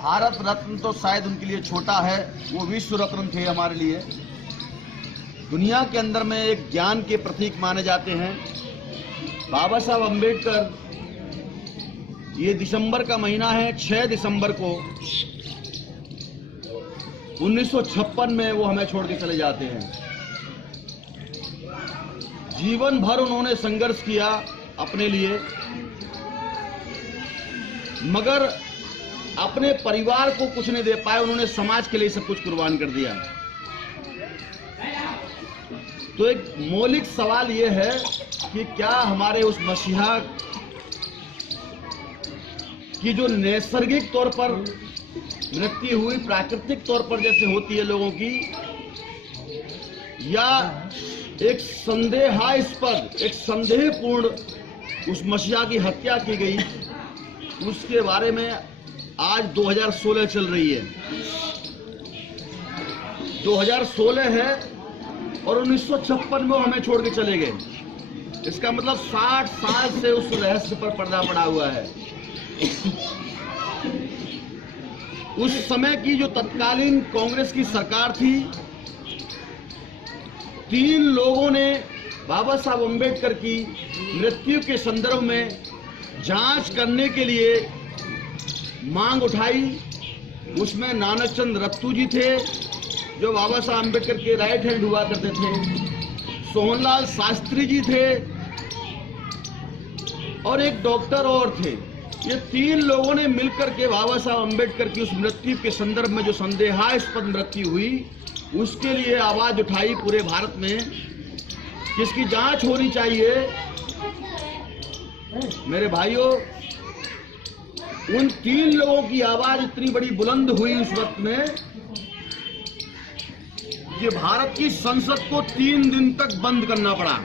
भारत रत्न तो शायद उनके लिए छोटा है, वो विश्व रत्न थे हमारे लिए। दुनिया के अंदर में एक ज्ञान के प्रतीक माने जाते हैं। बाबा साहब अम्बेडकर, ये दिसंबर का महीना है, 6 दिसंबर को 1956 में वो हमें छोड़ के चले जाते हैं। जीवन भर उन्होंने संघर्ष किया अपने लिए, मगर अपने परिवार को कुछ नहीं दे पाए। उन्होंने समाज के लिए सब कुछ कुर्बान कर दिया। तो एक मौलिक सवाल ये है कि क्या हमारे उस मसीहा की जो नैसर्गिक तौर पर मृत्यु हुई, प्राकृतिक तौर पर जैसे होती है लोगों की, या एक संदेहास्पद, एक संदेहपूर्ण उस मसीहा की हत्या की गई, उसके बारे में आज 2016 चल रही है। 2016 है और 1956 में हमें छोड़ के चले गए। इसका मतलब 60 साल से उस रहस्य पर पर्दा पड़ा हुआ है। उस समय की जो तत्कालीन कांग्रेस की सरकार थी, 3 लोगों ने बाबा साहब अम्बेडकर की मृत्यु के संदर्भ में जांच करने के लिए मांग उठाई। उसमें नानकचंद रत्तू जी थे, जो बाबा साहब अम्बेडकर के राइट हैंड हुआ करते थे, सोहनलाल शास्त्री जी थे और एक डॉक्टर और थे। ये 3 लोगों ने मिलकर के बाबा साहब अम्बेडकर की उस मृत्यु के संदर्भ में जो संदेहास्पद मृत्यु हुई, उसके लिए आवाज उठाई पूरे भारत में कि इसकी जांच होनी चाहिए। मेरे भाइयों, उन 3 लोगों की आवाज इतनी बड़ी बुलंद हुई उस वक्त में कि भारत की संसद को 3 दिन तक बंद करना पड़ा।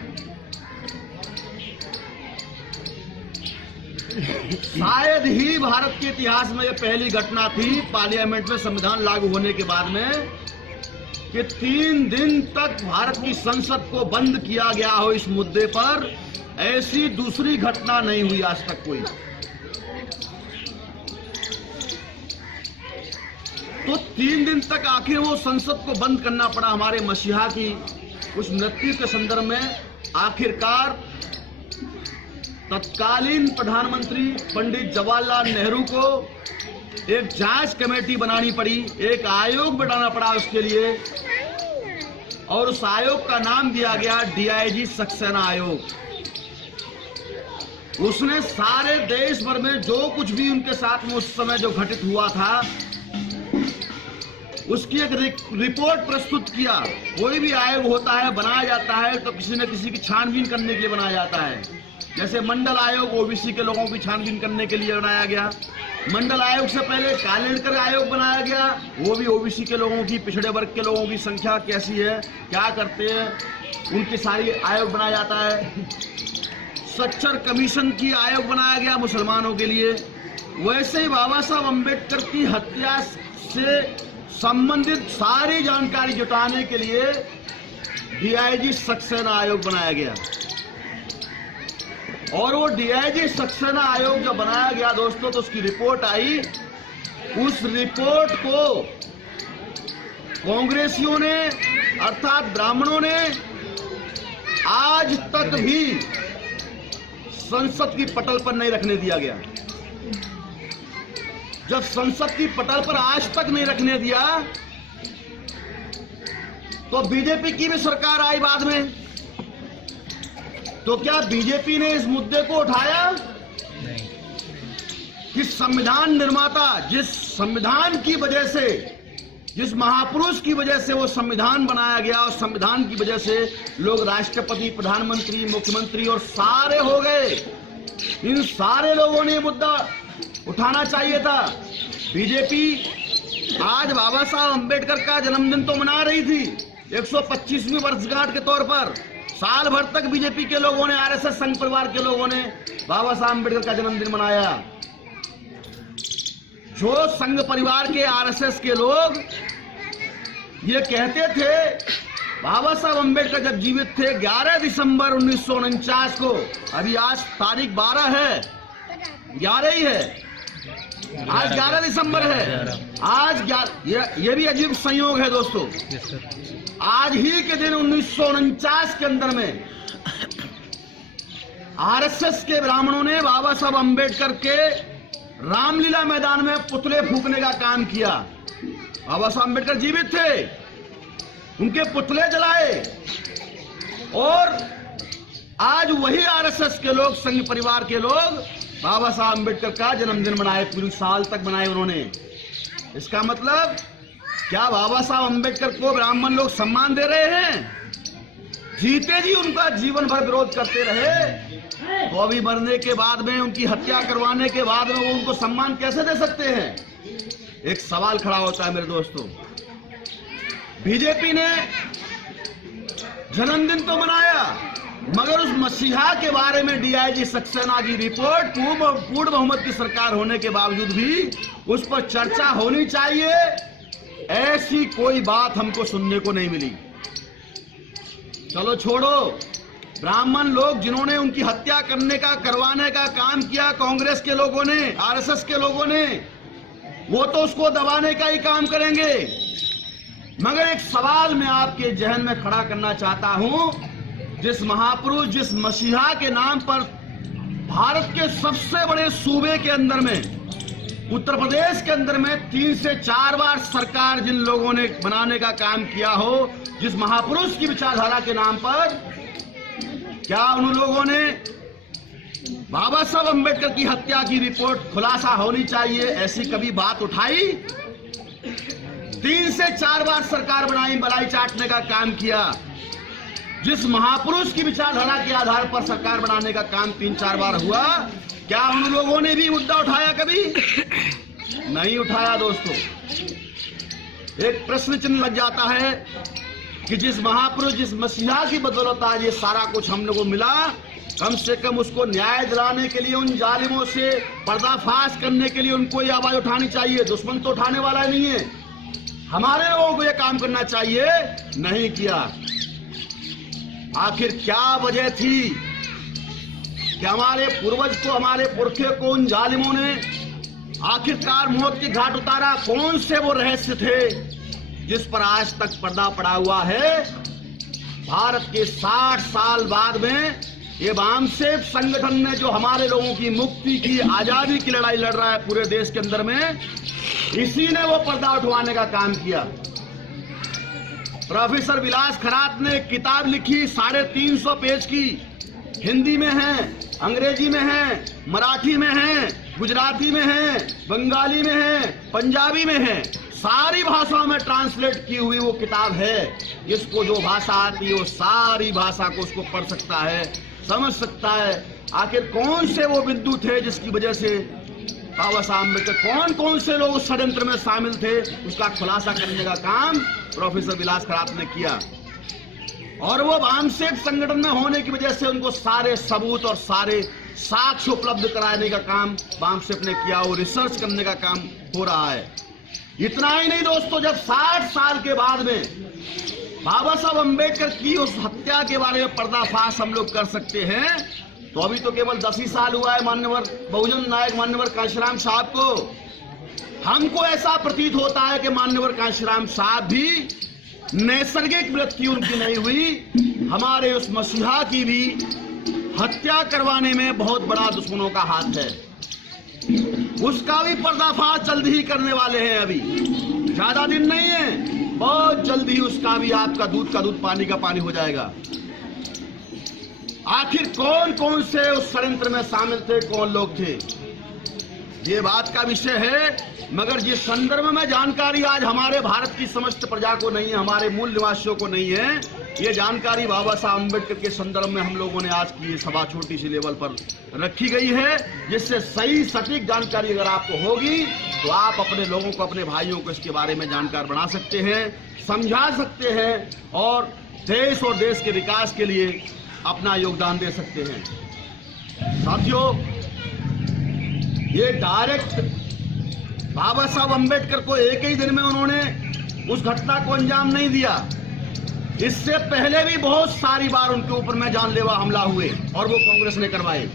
शायद ही भारत के इतिहास में यह पहली घटना थी पार्लियामेंट में संविधान लागू होने के बाद में कि 3 दिन तक भारत की संसद को बंद किया गया हो इस मुद्दे पर। ऐसी दूसरी घटना नहीं हुई आज तक कोई। तो 3 दिन तक आखिर वो संसद को बंद करना पड़ा हमारे मसीहा की उस मृत्यु के संदर्भ में। आखिरकार तत्कालीन प्रधानमंत्री पंडित जवाहरलाल नेहरू को एक जांच कमेटी बनानी पड़ी, एक आयोग बनाना पड़ा उसके लिए, और उस आयोग का नाम दिया गया DIG सक्सेना आयोग। उसने सारे देश भर में जो कुछ भी उनके साथ में उस समय जो घटित हुआ था, उसकी एक रिपोर्ट प्रस्तुत किया। कोई भी आयोग होता है, बनाया जाता है तो किसी न किसी की छानबीन करने के लिए बनाया जाता है। जैसे मंडल आयोग OBC के लोगों की छानबीन करने के लिए बनाया गया। मंडल आयोग से पहले कालेडकर आयोग बनाया गया, वो भी OBC के लोगों की, पिछड़े वर्ग के लोगों की संख्या कैसी है, क्या करते हैं, उनके सारी आयोग बनाया जाता है। सच्चर कमीशन की आयोग बनाया गया मुसलमानों के लिए। वैसे ही बाबा साहब अम्बेडकर की हत्या से संबंधित सारी जानकारी जुटाने के लिए DIG सक्सेना आयोग बनाया गया। और वो DIG सक्सेना आयोग जब बनाया गया दोस्तों, तो उसकी रिपोर्ट आई। उस रिपोर्ट को कांग्रेसियों ने, अर्थात ब्राह्मणों ने, आज तक भी संसद की पटल पर नहीं रखने दिया गया। जब संसद की पटल पर आज तक नहीं रखने दिया, तो बीजेपी की भी सरकार आई बाद में। तो क्या बीजेपी ने इस मुद्दे को उठाया? नहीं। कि संविधान निर्माता, जिस संविधान की वजह से, जिस महापुरुष की वजह से वो संविधान बनाया गया, और संविधान की वजह से लोग राष्ट्रपति, प्रधानमंत्री, मुख्यमंत्री और सारे हो गए, इन सारे लोगों ने मुद्दा उठाना चाहिए था। बीजेपी आज बाबा साहब अम्बेडकर का जन्मदिन तो मना रही थी 125वीं वर्षगांठ के तौर पर। साल भर तक बीजेपी के लोगों ने, RSS संघ परिवार के लोगों ने बाबा साहब अम्बेडकर का जन्मदिन मनाया। जो संघ परिवार के, RSS के लोग ये कहते थे, बाबा साहब अम्बेडकर जब जीवित थे 11 दिसंबर 1949 को, अभी आज तारीख 12 है, 11 ही है, आज 11 दिसंबर है। आज ये भी अजीब संयोग है दोस्तों। आज ही के दिन 1949 के अंदर में आरएसएस के ब्राह्मणों ने बाबा साहब अंबेडकर के रामलीला मैदान में पुतले फूकने का काम किया। बाबा साहब अंबेडकर जीवित थे, उनके पुतले जलाए, और आज वही आरएसएस के लोग, संघ परिवार के लोग बाबा साहब अंबेडकर का जन्मदिन मनाए, पूरी साल तक मनाए उन्होंने। इसका मतलब क्या बाबा साहब अंबेडकर को ब्राह्मण लोग सम्मान दे रहे हैं? जीते जी उनका जीवन भर विरोध करते रहे, तो अभी मरने के बाद में, उनकी हत्या करवाने के बाद में वो उनको सम्मान कैसे दे सकते हैं? एक सवाल खड़ा होता है मेरे दोस्तों। बीजेपी ने जन्मदिन तो मनाया, मगर उस मसीहा के बारे में डीआईजी सक्सेना की रिपोर्ट, पूर्ण बहुमत की सरकार होने के बावजूद भी उस पर चर्चा होनी चाहिए, ऐसी कोई बात हमको सुनने को नहीं मिली। चलो छोड़ो, ब्राह्मण लोग जिन्होंने उनकी हत्या करवाने का काम किया, कांग्रेस के लोगों ने, आरएसएस के लोगों ने, वो तो उसको दबाने का ही काम करेंगे। मगर एक सवाल मैं आपके जहन में खड़ा करना चाहता हूं, जिस महापुरुष, जिस मसीहा के नाम पर भारत के सबसे बड़े सूबे के अंदर में, उत्तर प्रदेश के अंदर में 3 से 4 बार सरकार जिन लोगों ने बनाने का काम किया हो, जिस महापुरुष की विचारधारा के नाम पर, क्या उन लोगों ने बाबा साहब अंबेडकर की हत्या की रिपोर्ट खुलासा होनी चाहिए, ऐसी कभी बात उठाई? 3 से 4 बार सरकार बनाई, मलाई चाटने का काम किया। जिस महापुरुष की विचारधारा के आधार पर सरकार बनाने का काम 3-4 बार हुआ, क्या उन लोगों ने भी मुद्दा उठाया कभी? नहीं उठाया दोस्तों। एक प्रश्न चिन्ह लग जाता है कि जिस महापुरुष, जिस मसीहा की बदौलत आज ये सारा कुछ हम लोगों को मिला, कम से कम उसको न्याय दिलाने के लिए, उन जालिमों से पर्दाफाश करने के लिए उनको ये आवाज उठानी चाहिए। दुश्मन तो उठाने वाला नहीं है, हमारे लोगों को ये काम करना चाहिए, नहीं किया। आखिर क्या वजह थी कि हमारे पूर्वज को, हमारे पुरखे को उन जालिमों ने आखिरकार मौत के घाट उतारा? कौन से वो रहस्य थे जिस पर आज तक पर्दा पड़ा हुआ है? भारत के 60 साल बाद में ये वामसेफ संगठन ने जो हमारे लोगों की मुक्ति की, आजादी की लड़ाई लड़ रहा है पूरे देश के अंदर में, इसी ने वो पर्दा उठवाने का काम किया। प्रोफेसर विलास खरात ने किताब लिखी, 350 पेज की, हिंदी में है, अंग्रेजी में है, मराठी में है, गुजराती में है, बंगाली में है, पंजाबी में है, सारी भाषाओं में ट्रांसलेट की हुई वो किताब है। जिसको जो भाषा आती है वो सारी भाषा को उसको पढ़ सकता है, समझ सकता है। आखिर कौन से वो बिंदु थे जिसकी वजह से बाबा साहब अम्बेडकर, कौन कौन से लोग उस षड्यंत्र में शामिल थे, उसका खुलासा करने का काम प्रोफेसर विलास खरात ने किया। और वो वामसेफ संगठन में होने की वजह से उनको सारे सबूत और सारे साक्ष्य उपलब्ध कराने का काम वामसेफ ने किया, वो रिसर्च करने का काम हो रहा है। इतना ही नहीं दोस्तों, जब 60 साल के बाद में बाबा साहब अंबेडकर की उस हत्या के बारे में पर्दाफाश हम लोग कर सकते हैं, तो अभी तो केवल 10 ही साल हुआ है मान्यवर बहुजन नायक मान्यवर कांशीराम साहब को। हमको ऐसा प्रतीत होता है कि मान्यवर कांशीराम साहब भी नैसर्गिक मृत्यु उनकी नहीं हुई, हमारे उस मसीहा की भी हत्या करवाने में बहुत बड़ा दुश्मनों का हाथ है। उसका भी पर्दाफाश जल्द ही करने वाले हैं, अभी ज्यादा दिन नहीं है, बहुत जल्द ही उसका भी आपका दूध का दूध, पानी का पानी हो जाएगा। आखिर कौन कौन से उस षड्यंत्र में शामिल थे, कौन लोग थे, ये बात का विषय है। मगर जिस संदर्भ में जानकारी आज हमारे भारत की समस्त प्रजा को नहीं है, हमारे मूल निवासियों को नहीं है, ये जानकारी बाबा साहब अम्बेडकर के संदर्भ में हम लोगों ने आज की ये सभा छोटी सी लेवल पर रखी गई है, जिससे सही सटीक जानकारी अगर आपको होगी तो आप अपने लोगों को, अपने भाइयों को इसके बारे में जानकार बना सकते हैं, समझा सकते हैं, और देश और देश के विकास के लिए अपना योगदान दे सकते हैं। साथियों, ये डायरेक्ट बाबा साहब अम्बेडकर को एक ही दिन में उन्होंने उस घटना को अंजाम नहीं दिया। इससे पहले भी बहुत सारी बार उनके ऊपर में जानलेवा हमला हुए, और वो कांग्रेस ने करवाए,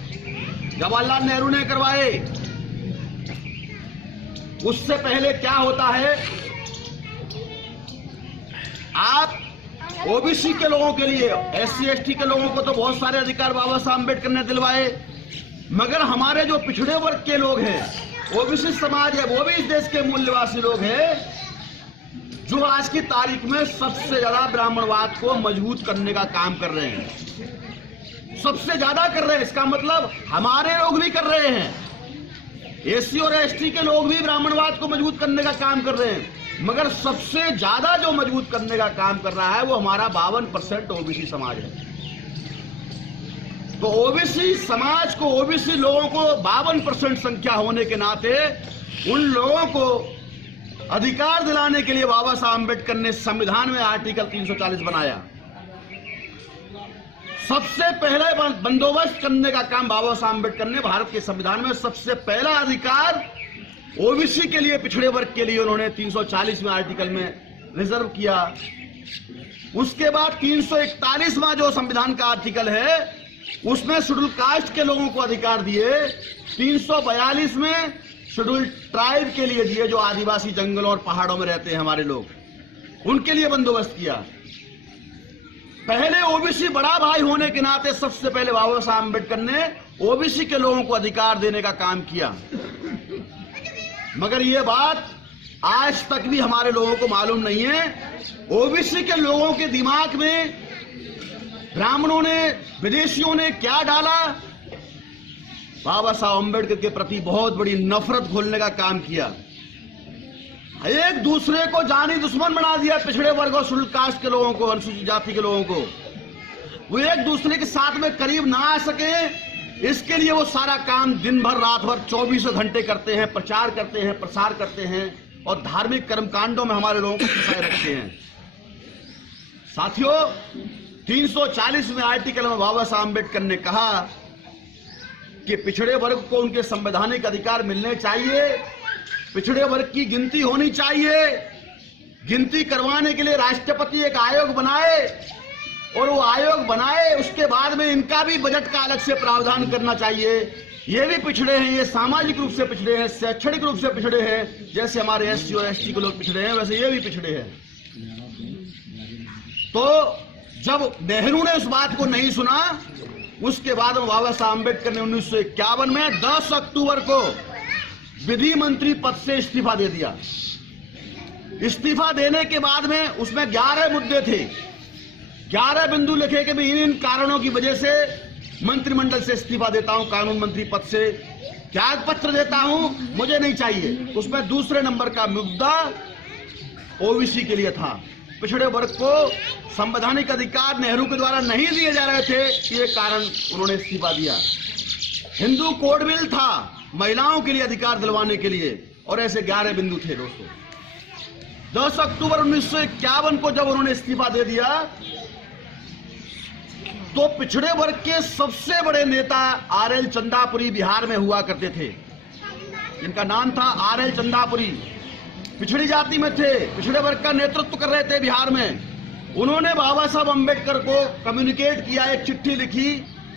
जवाहरलाल नेहरू ने करवाए, उससे पहले क्या होता है, आप ओबीसी के लोगों के लिए, एससी एसटी के लोगों को तो बहुत सारे अधिकार बाबा साहब अम्बेडकर ने दिलवाए, मगर हमारे जो पिछड़े वर्ग के लोग हैं, ओबीसी समाज है, वो भी इस देश के मूल निवासी लोग हैं, जो आज की तारीख में सबसे ज्यादा ब्राह्मणवाद को मजबूत करने का काम कर रहे हैं, सबसे ज्यादा कर रहे हैं। इसका मतलब हमारे लोग भी कर रहे हैं, एससी और एसटी के लोग भी ब्राह्मणवाद को मजबूत करने का काम कर रहे हैं, मगर सबसे ज्यादा जो मजबूत करने का काम कर रहा है वो हमारा 52% ओबीसी समाज है। तो ओबीसी समाज को, ओबीसी लोगों को 52% संख्या होने के नाते उन लोगों को अधिकार दिलाने के लिए बाबा साहब अम्बेडकर ने संविधान में आर्टिकल 340 बनाया। सबसे पहले बंदोबस्त करने का काम बाबा साहब अम्बेडकर ने भारत के संविधान में सबसे पहला अधिकार ओबीसी के लिए, पिछड़े वर्ग के लिए उन्होंने 340 में आर्टिकल में रिजर्व किया। उसके बाद 341वां जो संविधान का आर्टिकल है उसमें शेड्यूल कास्ट के लोगों को अधिकार दिए। 342 में शेड्यूल ट्राइब के लिए दिए, जो आदिवासी जंगलों और पहाड़ों में रहते हैं हमारे लोग, उनके लिए बंदोबस्त किया। पहले ओबीसी बड़ा भाई होने के नाते सबसे पहले बाबा साहब अम्बेडकर ने ओबीसी के लोगों को अधिकार देने का काम किया, मगर यह बात आज तक भी हमारे लोगों को मालूम नहीं है। ओबीसी के लोगों के दिमाग में ब्राह्मणों ने, विदेशियों ने क्या डाला, बाबा साहब अम्बेडकर के प्रति बहुत बड़ी नफरत घोलने का काम किया, एक दूसरे को जानी दुश्मन बना दिया। पिछड़े वर्ग और शेड्यूल कास्ट के लोगों को, अनुसूचित जाति के लोगों को, वो एक दूसरे के साथ में करीब ना आ सके, इसके लिए वो सारा काम दिन भर रात भर 24 घंटे करते हैं, प्रचार करते हैं, प्रसार करते हैं और धार्मिक कर्मकांडों में हमारे लोगों को फंसाए रखते हैं। साथियों, 340 में आर्टिकल में बाबा साहब अम्बेडकर ने कहा कि पिछड़े वर्ग को उनके संवैधानिक अधिकार मिलने चाहिए, पिछड़े वर्ग की गिनती होनी चाहिए, गिनती करवाने के लिए राष्ट्रपति एक आयोग बनाए और वो आयोग बनाए, उसके बाद में इनका भी बजट का अलग से प्रावधान करना चाहिए। ये भी पिछड़े हैं, ये सामाजिक रूप से पिछड़े हैं, शैक्षणिक रूप से पिछड़े हैं, जैसे हमारे एससी और एसटी के लोग पिछड़े हैं वैसे ये भी पिछड़े हैं। तो जब नेहरू ने उस बात को नहीं सुना, उसके बाद में बाबा साहब अम्बेडकर ने 1951 में 10 अक्टूबर को विधि मंत्री पद से इस्तीफा दे दिया। इस्तीफा देने के बाद में उसमें 11 मुद्दे थे, 11 बिंदु लिखे कि मैं इन कारणों की वजह से मंत्रिमंडल से इस्तीफा देता हूं, कानून मंत्री पद से त्याग पत्र देता हूं, मुझे नहीं चाहिए। उसमें दूसरे नंबर का मुद्दा ओबीसी के लिए था, पिछड़े वर्ग को संवैधानिक अधिकार नेहरू के द्वारा नहीं दिए जा रहे थे, ये कारण उन्होंने इस्तीफा दिया। हिंदू कोड बिल था महिलाओं के लिए अधिकार दिलवाने के लिए, और ऐसे 11 बिंदु थे दोस्तों। 10 अक्टूबर 1951 को जब उन्होंने इस्तीफा दे दिया तो पिछड़े वर्ग के सबसे बड़े नेता आरएल चंदापुरी बिहार में हुआ करते थे, इनका नाम था आरएल चंदापुरी, पिछड़ी जाति में थे, पिछड़े वर्ग का नेतृत्व कर रहे थे बिहार में। उन्होंने बाबा साहब अम्बेडकर को कम्युनिकेट किया, एक चिट्ठी लिखी,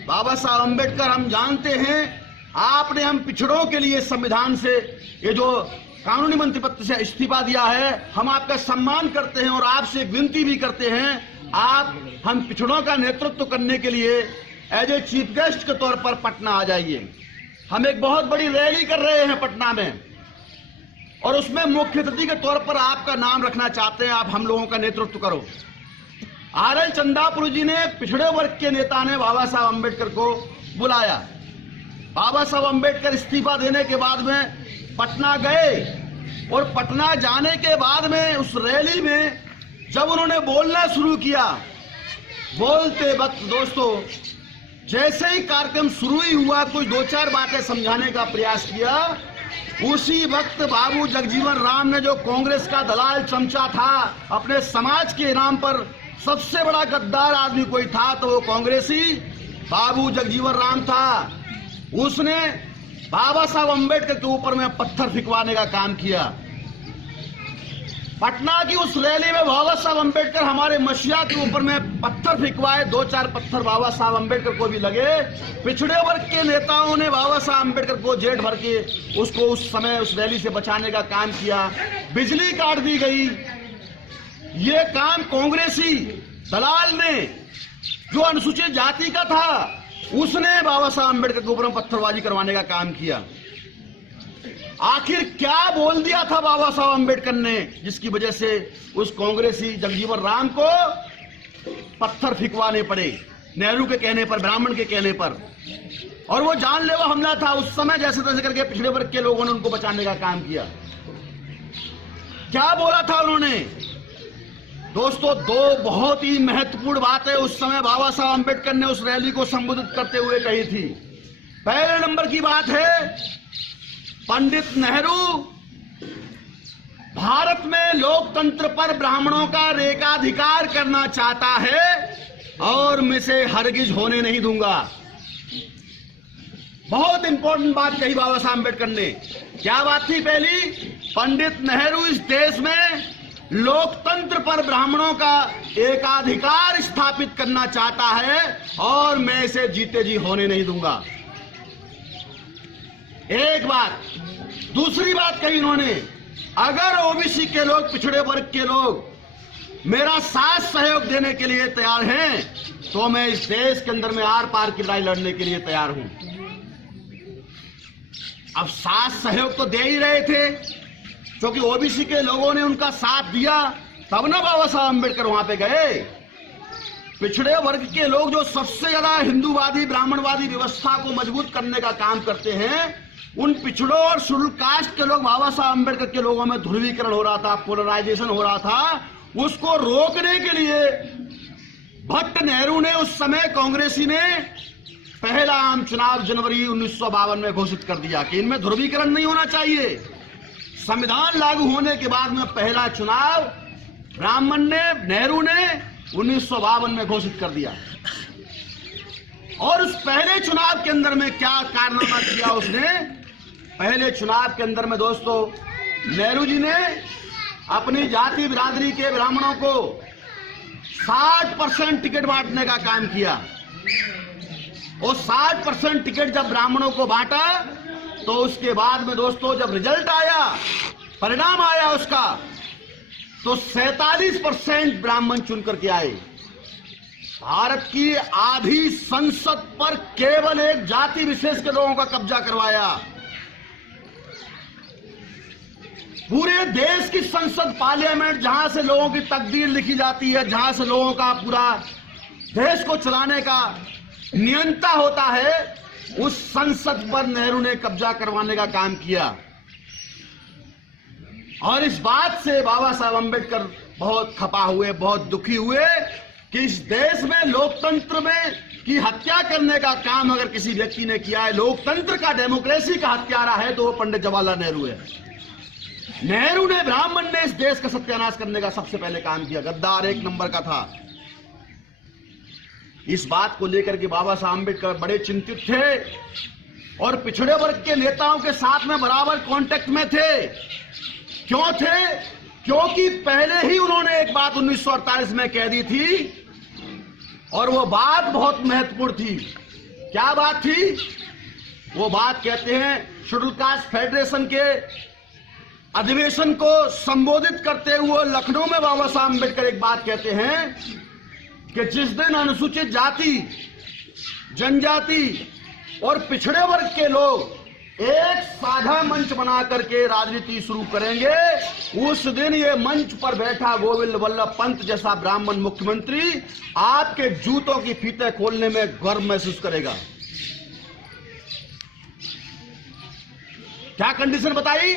बाबा साहब अम्बेडकर, हम जानते हैं आपने हम पिछड़ों के लिए संविधान से ये जो कानूनी मंत्री पद से इस्तीफा दिया है, हम आपका सम्मान करते हैं और आपसे विनती भी करते हैं, आप हम पिछड़ों का नेतृत्व करने के लिए एज ए चीफ गेस्ट के तौर पर पटना आ जाइए। हम एक बहुत बड़ी रैली कर रहे हैं पटना में और उसमें मुख्य अतिथि के तौर पर आपका नाम रखना चाहते हैं, आप हम लोगों का नेतृत्व करो। आरएल चंदापुरी जी ने, पिछड़े वर्ग के नेता ने बाबा साहब अम्बेडकर को बुलाया। बाबा साहब अम्बेडकर इस्तीफा देने के बाद में पटना गए और पटना जाने के बाद में उस रैली में जब उन्होंने बोलना शुरू किया, बोलते वक्त दोस्तों जैसे ही कार्यक्रम शुरू ही हुआ, कुछ 2-4 बातें समझाने का प्रयास किया, उसी वक्त बाबू जगजीवन राम ने, जो कांग्रेस का दलाल चमचा था, अपने समाज के नाम पर सबसे बड़ा गद्दार आदमी कोई था तो वो कांग्रेसी बाबू जगजीवन राम था, उसने बाबा साहब अम्बेडकर के ऊपर में पत्थर फेंकवाने का काम किया। पटना की उस रैली में बाबा साहब अंबेडकर हमारे मसीहा के ऊपर में पत्थर फेंकवाए, 2-4 पत्थर बाबा साहब अंबेडकर को भी लगे। पिछड़े वर्ग के नेताओं ने बाबा साहब अंबेडकर को जेट भर के उसको उस समय उस रैली से बचाने का काम किया, बिजली काट दी गई। ये काम कांग्रेसी दलाल ने, जो अनुसूचित जाति का था, उसने बाबा साहब अंबेडकर के ऊपर पत्थरबाजी करवाने का काम किया। आखिर क्या बोल दिया था बाबा साहब अंबेडकर ने जिसकी वजह से उस कांग्रेसी जगजीवन राम को पत्थर फेंकवाने पड़े, नेहरू के कहने पर, ब्राह्मण के कहने पर? और वो जानलेवा हमला था। उस समय जैसे तैसे करके पिछड़े वर्ग के लोगों ने उनको बचाने का काम किया। क्या बोला था उन्होंने? दोस्तों, 2 बहुत ही महत्वपूर्ण बातें उस समय बाबा साहब अंबेडकर ने उस रैली को संबोधित करते हुए कही थी। पहले नंबर की बात है, पंडित नेहरू भारत में लोकतंत्र पर ब्राह्मणों का एकाधिकार करना चाहता है और मैं इसे हरगिज होने नहीं दूंगा। बहुत इंपॉर्टेंट बात कही बाबा साहब अंबेडकर ने। क्या बात थी पहली? पंडित नेहरू इस देश में लोकतंत्र पर ब्राह्मणों का एकाधिकार स्थापित करना चाहता है और मैं इसे जीते जी होने नहीं दूंगा। एक बात। दूसरी बात कही इन्होंने, अगर ओबीसी के लोग, पिछड़े वर्ग के लोग मेरा साथ सहयोग देने के लिए तैयार हैं तो मैं इस देश के अंदर में आर पार की लड़ाई लड़ने के लिए तैयार हूं। अब साथ सहयोग तो दे ही रहे थे, क्योंकि ओबीसी के लोगों ने उनका साथ दिया, तब ना बाबा साहब अंबेडकर वहां पे गए। पिछड़े वर्ग के लोग जो सबसे ज्यादा हिंदूवादी, ब्राह्मणवादी व्यवस्था को मजबूत करने का काम करते हैं, उन पिछड़ों और शेड्यूल कास्ट के लोग, बाबा साहब अंबेडकर के लोगों में ध्रुवीकरण हो रहा था, पोलराइजेशन हो रहा था, उसको रोकने के लिए भट्ट नेहरू ने उस समय, कांग्रेसी ने पहला आम चुनाव जनवरी 1952 में घोषित कर दिया कि इनमें ध्रुवीकरण नहीं होना चाहिए। संविधान लागू होने के बाद में पहला चुनाव ब्राह्मण ने, नेहरू ने 1952 में घोषित कर दिया। और उस पहले चुनाव के अंदर में क्या कारनामा किया उसने? पहले चुनाव के अंदर में दोस्तों, नेहरू जी ने अपनी जाति बिरादरी के ब्राह्मणों को 60% टिकट बांटने का काम किया। और 60% टिकट जब ब्राह्मणों को बांटा तो उसके बाद में दोस्तों, जब रिजल्ट आया, परिणाम आया उसका, तो 47% ब्राह्मण चुन करके आए। भारत की आधी संसद पर केवल एक जाति विशेष के लोगों का कब्जा करवाया। पूरे देश की संसद, पार्लियामेंट, जहां से लोगों की तकदीर लिखी जाती है, जहां से लोगों का पूरा देश को चलाने का नियंता होता है, उस संसद पर नेहरू ने कब्जा करवाने का काम किया। और इस बात से बाबा साहब अंबेडकर बहुत खपा हुए, बहुत दुखी हुए कि इस देश में लोकतंत्र में की हत्या करने का काम अगर किसी व्यक्ति ने किया है, लोकतंत्र का, डेमोक्रेसी का हत्यारा है, तो वो पंडित जवाहरलाल नेहरू है। नेहरू ने, ब्राह्मण ने इस देश का सत्यानाश करने का सबसे पहले काम किया। गद्दार 1 नंबर का था। इस बात को लेकर के बाबा साहब अंबेडकर बड़े चिंतित थे और पिछड़े वर्ग के नेताओं के साथ में बराबर कांटेक्ट में थे। क्यों थे? क्योंकि पहले ही उन्होंने एक बात 1948 में कह दी थी और वो बात बहुत महत्वपूर्ण थी। क्या बात थी? वो बात कहते हैं, शेड्यूल कास्ट फेडरेशन के अधिवेशन को संबोधित करते हुए लखनऊ में बाबा साहब अंबेडकर एक बात कहते हैं कि जिस दिन अनुसूचित जाति, जनजाति और पिछड़े वर्ग के लोग एक साझा मंच बना करके राजनीति शुरू करेंगे, उस दिन ये मंच पर बैठा गोविंद वल्लभ पंत जैसा ब्राह्मण मुख्यमंत्री आपके जूतों की फीते खोलने में गर्व महसूस करेगा। क्या कंडीशन बताई?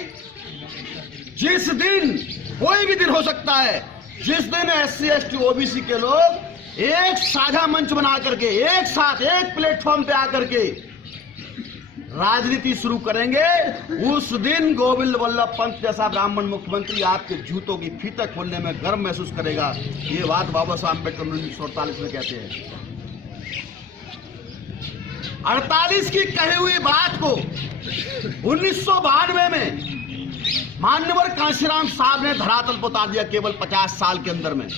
जिस दिन, कोई भी दिन हो सकता है, जिस दिन SC ST OBC के लोग एक साझा मंच बना करके, एक साथ, एक प्लेटफॉर्म पे आकर के राजनीति शुरू करेंगे, उस दिन गोविंद वल्लभ पंत जैसा ब्राह्मण मुख्यमंत्री आपके जूतों की फीते खोलने में गर्व महसूस करेगा। ये बात बाबा साहब अम्बेडकर 1948 में कहते हैं। 48 की कही हुई बात को 1992 में मान्यवर कांशीराम साहब ने धरातल पर उतार दिया केवल 50 साल के अंदर में।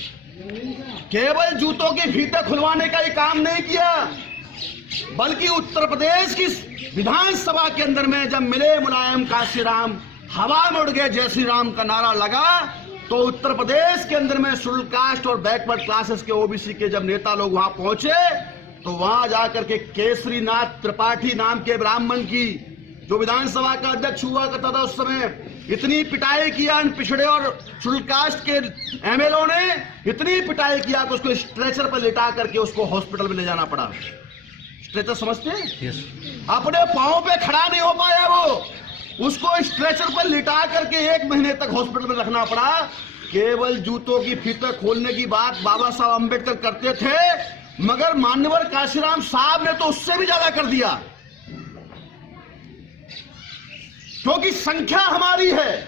केवल जूतों के फीते खुलवाने का ही काम नहीं किया, बल्कि उत्तर प्रदेश की विधानसभा के अंदर में जब मिले मुलायम कांशीराम, हवा में उड़ गए जय श्री राम का नारा लगा, तो उत्तर प्रदेश के अंदर में शेड्यूल कास्ट और बैकवर्ड क्लासेस के ओबीसी के जब नेता लोग वहां पहुंचे, तो वहां जाकर के केसरीनाथ त्रिपाठी नाम के ब्राह्मण की, जो विधानसभा का अध्यक्ष हुआ करता था उस समय, इतनी पिटाई किया इन पिछड़े और शेड्यूल कास्ट के एमएलओ ने, इतनी पिटाई किया कि उसको स्ट्रेचर पर लिटा करके उसको हॉस्पिटल में ले जाना पड़ा। स्ट्रेचर समझते हैं? अपने पांव पे खड़ा नहीं हो पाया वो, उसको स्ट्रेचर पर लिटा करके 1 महीने तक हॉस्पिटल में रखना पड़ा। केवल जूतों की फीते खोलने की बात बाबा साहब अंबेडकर करते थे, मगर मान्यवर कांशीराम साहब ने तो उससे भी ज्यादा कर दिया, क्योंकि संख्या हमारी है,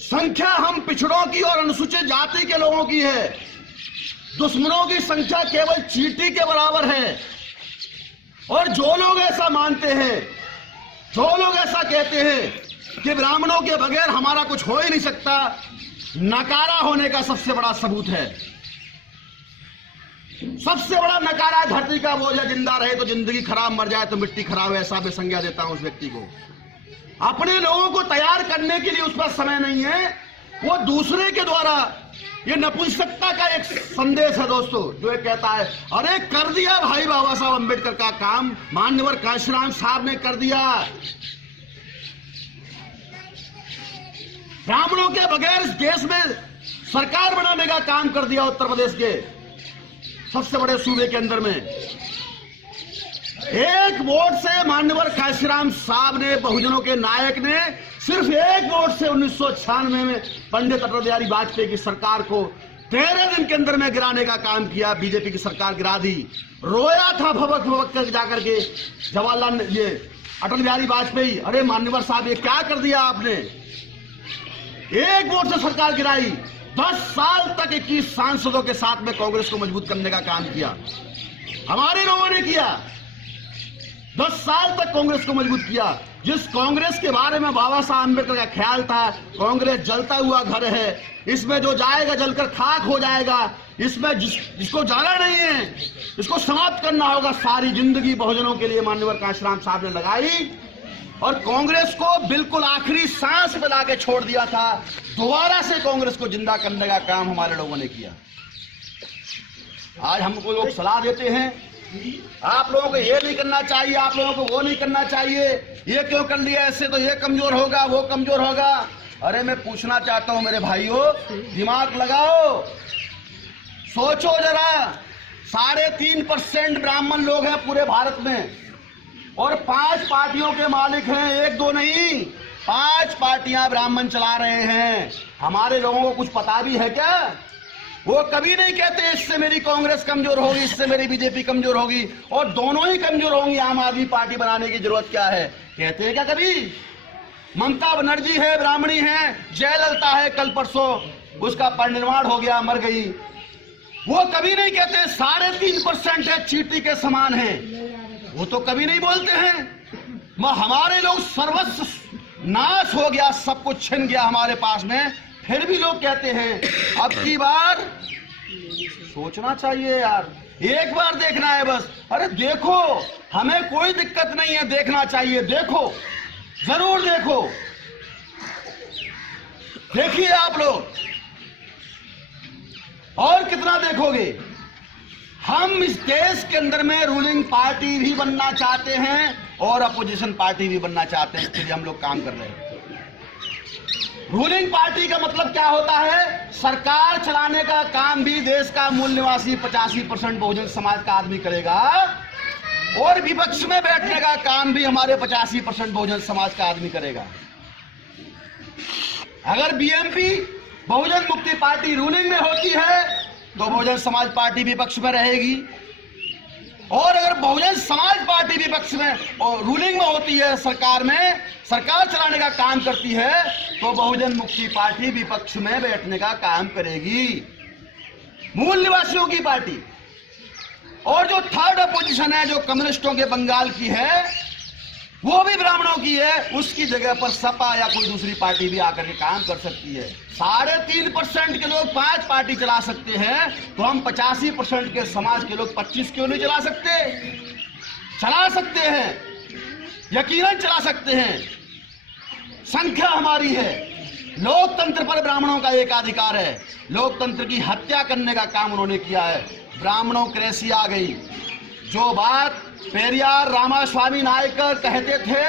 संख्या हम पिछड़ों की और अनुसूचित जाति के लोगों की है। दुश्मनों की संख्या केवल चींटी के बराबर है। और जो लोग ऐसा मानते हैं, जो लोग ऐसा कहते हैं कि ब्राह्मणों के बगैर हमारा कुछ हो ही नहीं सकता, नकारा होने का सबसे बड़ा सबूत है। सबसे बड़ा नकारा धरती का बोझ है, जिंदा रहे तो जिंदगी खराब, मर जाए तो मिट्टी खराब, ऐसा मैं संज्ञा देता हूं उस व्यक्ति को। अपने लोगों को तैयार करने के लिए उस पर समय नहीं है, वो दूसरे के द्वारा, ये नपुंसकता का एक संदेश है दोस्तों, जो ये कहता है अरे कर दिया भाई बाबा साहब अंबेडकर का काम, मान्यवर कांशीराम साहब ने कर दिया। ब्राह्मणों के बगैर इस देश में सरकार बनाने का काम कर दिया उत्तर प्रदेश के सबसे बड़े सूबे के अंदर में। एक वोट से मान्यवर कांशीराम साहब ने, बहुजनों के नायक ने, सिर्फ एक वोट से 1996 में पंडित अटल बिहारी वाजपेयी की सरकार को 13 दिन के अंदर में गिराने का काम किया। बीजेपी की सरकार गिरा दी। रोया था भबक भबक कर जाकर के जवाहरलाल, ये अटल बिहारी वाजपेयी, अरे मान्यवर साहब ये क्या कर दिया आपने, एक वोट से सरकार गिराई। 10 साल तक 21 सांसदों के साथ में कांग्रेस को मजबूत करने का काम किया, हमारे लोगों ने किया। 10 साल तक कांग्रेस को मजबूत किया। जिस कांग्रेस के बारे में बाबा साहब अम्बेडकर का ख्याल था, कांग्रेस जलता हुआ घर है, इसमें जो जाएगा जलकर खाक हो जाएगा, इसमें जिसको जाना नहीं है, इसको समाप्त करना होगा। सारी जिंदगी बहुजनों के लिए मान्यवर कांशीराम साहब ने लगाई और कांग्रेस को बिल्कुल आखिरी सांस पे लाके छोड़ दिया था। दोबारा से कांग्रेस को जिंदा करने का काम हमारे लोगों ने किया। आज हमको लोग सलाह देते हैं आप लोगों को ये नहीं करना चाहिए, आप लोगों को वो नहीं करना चाहिए, ये क्यों कर लिया, ऐसे तो ये कमजोर होगा, वो कमजोर होगा। अरे मैं पूछना चाहता हूं मेरे भाइयों, दिमाग लगाओ, सोचो जरा। 3.5% ब्राह्मण लोग हैं पूरे भारत में और 5 पार्टियों के मालिक हैं, 1-2 नहीं, 5 पार्टियां ब्राह्मण चला रहे हैं। हमारे लोगों को कुछ पता भी है क्या? वो कभी नहीं कहते इससे मेरी कांग्रेस कमजोर होगी, इससे मेरी बीजेपी कमजोर होगी, और दोनों ही कमजोर होंगी, आम आदमी पार्टी बनाने की जरूरत क्या है? कहते हैं क्या कभी? ममता बनर्जी है, ब्राह्मणी है, जयललिता है, कल परसों उसका परिनिर्वाण हो गया, मर गई, वो कभी नहीं कहते 3.5% है, चींटी के समान है, वो तो कभी नहीं बोलते हैं। हमारे लोग सर्वस्व नाश हो गया, सब कुछ छिन गया हमारे पास में, फिर भी लोग कहते हैं। अब की बार सोचना चाहिए यार, एक बार देखना है बस। अरे देखो, हमें कोई दिक्कत नहीं है, देखना चाहिए, देखो, जरूर देखो, देखिए आप लोग, और कितना देखोगे। हम इस देश के अंदर में रूलिंग पार्टी भी बनना चाहते हैं और अपोजिशन पार्टी भी बनना चाहते हैं, इसके लिए हम लोग काम कर रहे हैं। रूलिंग पार्टी का मतलब क्या होता है? सरकार चलाने का काम भी देश का मूल निवासी 85% बहुजन समाज का आदमी करेगा और विपक्ष में बैठने का काम भी हमारे 85% बहुजन समाज का आदमी करेगा। अगर बीएमपी बहुजन मुक्ति पार्टी रूलिंग में होती है तो बहुजन समाज पार्टी विपक्ष में रहेगी, और अगर बहुजन समाज पार्टी विपक्ष में और रूलिंग में होती है, सरकार में, सरकार चलाने का काम करती है, तो बहुजन मुक्ति पार्टी विपक्ष में बैठने का काम करेगी, मूल निवासियों की पार्टी। और जो थर्ड अपोजिशन है, जो कम्युनिस्टों के बंगाल की है, वो भी ब्राह्मणों की है, उसकी जगह पर सपा या कोई दूसरी पार्टी भी आकर के काम कर सकती है। 3.5% के लोग 5 पार्टी चला सकते हैं, तो हम 85% के समाज के लोग 25 क्यों नहीं चला सकते? चला सकते हैं, यकीनन चला सकते हैं। संख्या हमारी है। लोकतंत्र पर ब्राह्मणों का एकाधिकार है। लोकतंत्र की हत्या करने का काम उन्होंने किया है। ब्राह्मणोक्रेसी आ गई। जो बात पेरियार रामास्वामी नायकर कहते थे,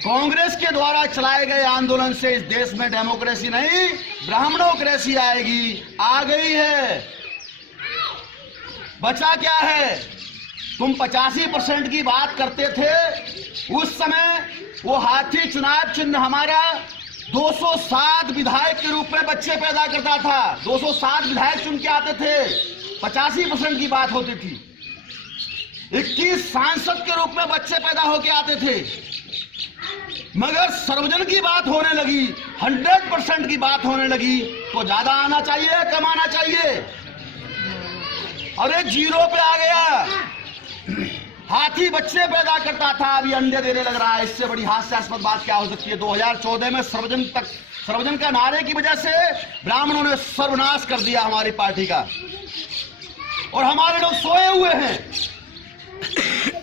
कांग्रेस के द्वारा चलाए गए आंदोलन से इस देश में डेमोक्रेसी नहीं ब्राह्मणोक्रेसी आएगी, आ गई है। बचा क्या है? तुम 85% की बात करते थे, उस समय वो हाथी चुनाव चिन्ह हमारा 207 विधायक के रूप में बच्चे पैदा करता था। 207 विधायक चुन के आते थे, 85% की बात होती थी। 21 सांसद के रूप में बच्चे पैदा होके आते थे। मगर सर्वजन की बात होने लगी, 100% की बात होने लगी, तो ज्यादा आना चाहिए, कम आना चाहिए? अरे 0 पे आ गया। हाथी बच्चे पैदा करता था, अभी अंडे देने लग रहा है। इससे बड़ी हास्यास्पद बात क्या हो सकती है? 2014 में सर्वजन का नारे की वजह से ब्राह्मणों ने सर्वनाश कर दिया हमारी पार्टी का, और हमारे लोग सोए हुए हैं।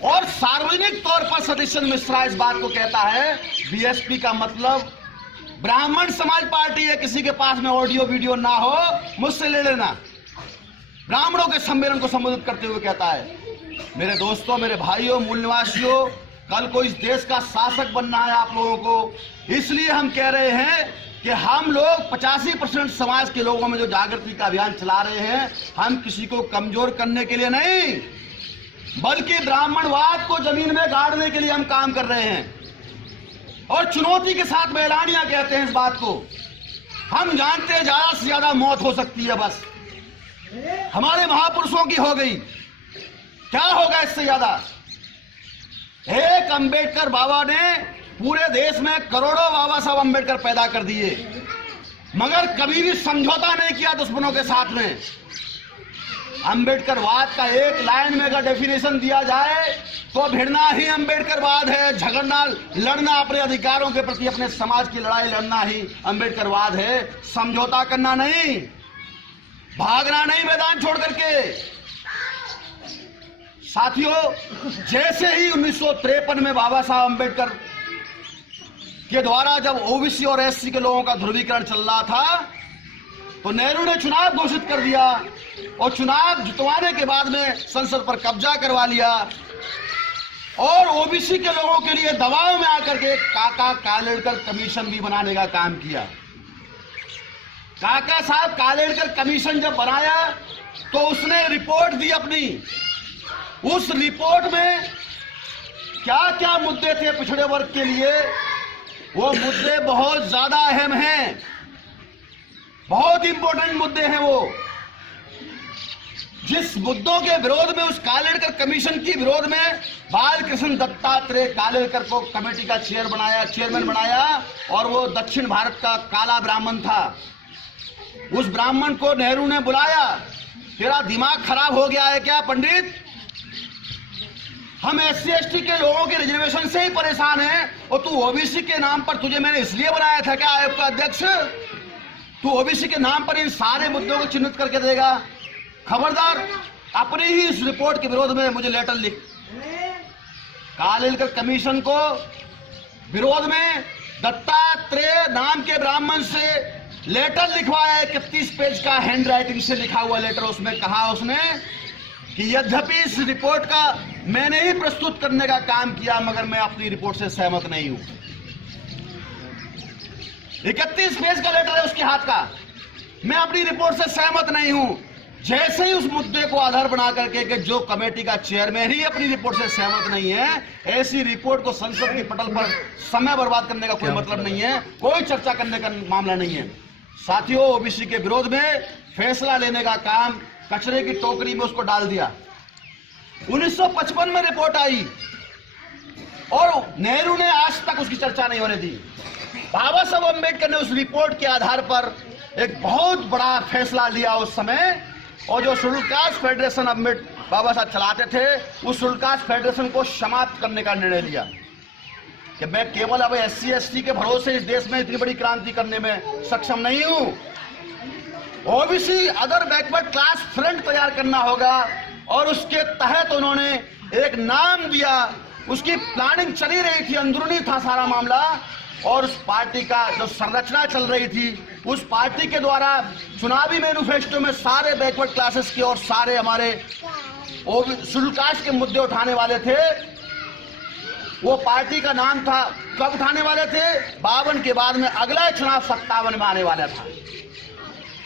और सार्वजनिक तौर पर सतीशन मिश्रा इस बात को कहता है, बीएसपी का मतलब ब्राह्मण समाज पार्टी है, किसी के पास में ऑडियो वीडियो ना हो मुझसे ले लेना। ब्राह्मणों के सम्मेलन को संबोधित करते हुए कहता है, मेरे दोस्तों, मेरे भाइयों, मूल निवासियों, कल को इस देश का शासक बनना है आप लोगों को। इसलिए हम कह रहे हैं कि हम लोग 85% समाज के लोगों में जो जागृति का अभियान चला रहे हैं, हम किसी को कमजोर करने के लिए नहीं, बल्कि ब्राह्मणवाद को जमीन में गाड़ने के लिए हम काम कर रहे हैं। और चुनौती के साथ में ऐलानिया कहते हैं इस बात को। हम जानते हैं ज्यादा से ज्यादा मौत हो सकती है, बस हमारे महापुरुषों की हो गई, क्या होगा इससे ज्यादा? एक अंबेडकर बाबा ने पूरे देश में करोड़ों बाबा साहब अंबेडकर पैदा कर दिए, मगर कभी भी समझौता नहीं किया दुश्मनों के साथ में। अंबेडकरवाद का एक लाइन में अगर डेफिनेशन दिया जाए तो भिड़ना ही अंबेडकरवाद है, झगड़ना, लड़ना, अपने अधिकारों के प्रति अपने समाज की लड़ाई लड़ना ही अंबेडकरवाद है। समझौता करना नहीं, भागना नहीं मैदान छोड़ करके। साथियों, जैसे ही 1953 में बाबा साहब अंबेडकर के द्वारा जब ओबीसी और एससी के लोगों का ध्रुवीकरण चल रहा था, तो नेहरू ने चुनाव घोषित कर दिया, और चुनाव जितवाने के बाद में संसद पर कब्जा करवा लिया, और ओबीसी के लोगों के लिए दबाव में आकर के काका कालेलकर कमीशन भी बनाने का काम किया। काका साहब कालेलकर कमीशन जब बनाया तो उसने रिपोर्ट दी अपनी। उस रिपोर्ट में क्या क्या मुद्दे थे पिछड़े वर्ग के लिए, वो मुद्दे बहुत ज्यादा अहम हैं, बहुत इंपॉर्टेंट मुद्दे हैं वो। जिस मुद्दों के विरोध में, उस कालेलकर कमीशन की विरोध में बालकृष्ण दत्तात्रेय कालेलकर को कमेटी का चेयरमैन बनाया, और वो दक्षिण भारत का काला ब्राह्मण था। उस ब्राह्मण को नेहरू ने बुलाया, तेरा दिमाग खराब हो गया है क्या पंडित? हम एससी एसटी के लोगों के रिजर्वेशन से ही परेशान हैं, और तू ओबीसी के नाम पर, तुझे मैंने इसलिए बनाया था क्या आयोग का अध्यक्ष? तू ओबीसी के नाम पर इन सारे मुद्दों को चिन्हित करके देगा? खबरदार, अपनी ही इस रिपोर्ट के विरोध में मुझे लेटर लिख। कालेलकर कमीशन को विरोध में दत्तात्रेय नाम के ब्राह्मण से लेटर लिखवाया, 31 पेज का हैंड राइटिंग से लिखा हुआ लेटर। उसमें कहा उसने कि यद्यपि इस रिपोर्ट का मैंने ही प्रस्तुत करने का काम किया, मगर मैं अपनी रिपोर्ट से सहमत नहीं हूं। 31 पेज का लेटर है उसके हाथ का, मैं अपनी रिपोर्ट से सहमत नहीं हूं। जैसे ही उस मुद्दे को आधार बना करके कि जो कमेटी का चेयरमैन ही अपनी रिपोर्ट से सहमत नहीं है, ऐसी रिपोर्ट को संसद के पटल पर समय बर्बाद करने का कोई मतलब नहीं है, कोई चर्चा करने का मामला नहीं है। साथियों, ओबीसी के विरोध में फैसला लेने का काम कचरे की टोकरी में उसको डाल दिया। 1955 में रिपोर्ट आई, और नेहरू ने आज तक उसकी चर्चा नहीं होने दी। बाबा साहब अंबेडकर ने उस रिपोर्ट के आधार पर एक बहुत बड़ा फैसला लिया उस समय, और जो शेड्यूल कास्ट फेडरेशन बाबा साहब चलाते थे, उस शुल्क कास्ट फेडरेशन को समाप्त करने का निर्णय लिया कि मैं केवल अब SC ST के भरोसे इस देश में इतनी बड़ी क्रांति करने में सक्षम नहीं हूं। OBC other backward class front तैयार करना होगा और उसके तहत उन्होंने एक नाम दिया। उसकी प्लानिंग चली रही थी, अंदरूनी था सारा मामला, और उस पार्टी का जो संरचना चल रही थी, उस पार्टी के द्वारा चुनावी मैनिफेस्टो में सारे बैकवर्ड क्लासेस के और सारे हमारे शेड्यूल कास्ट के मुद्दे उठाने वाले थे। वो पार्टी का नाम था, कब उठाने वाले थे? 52 के बाद में अगला चुनाव 57 में आने वाला था।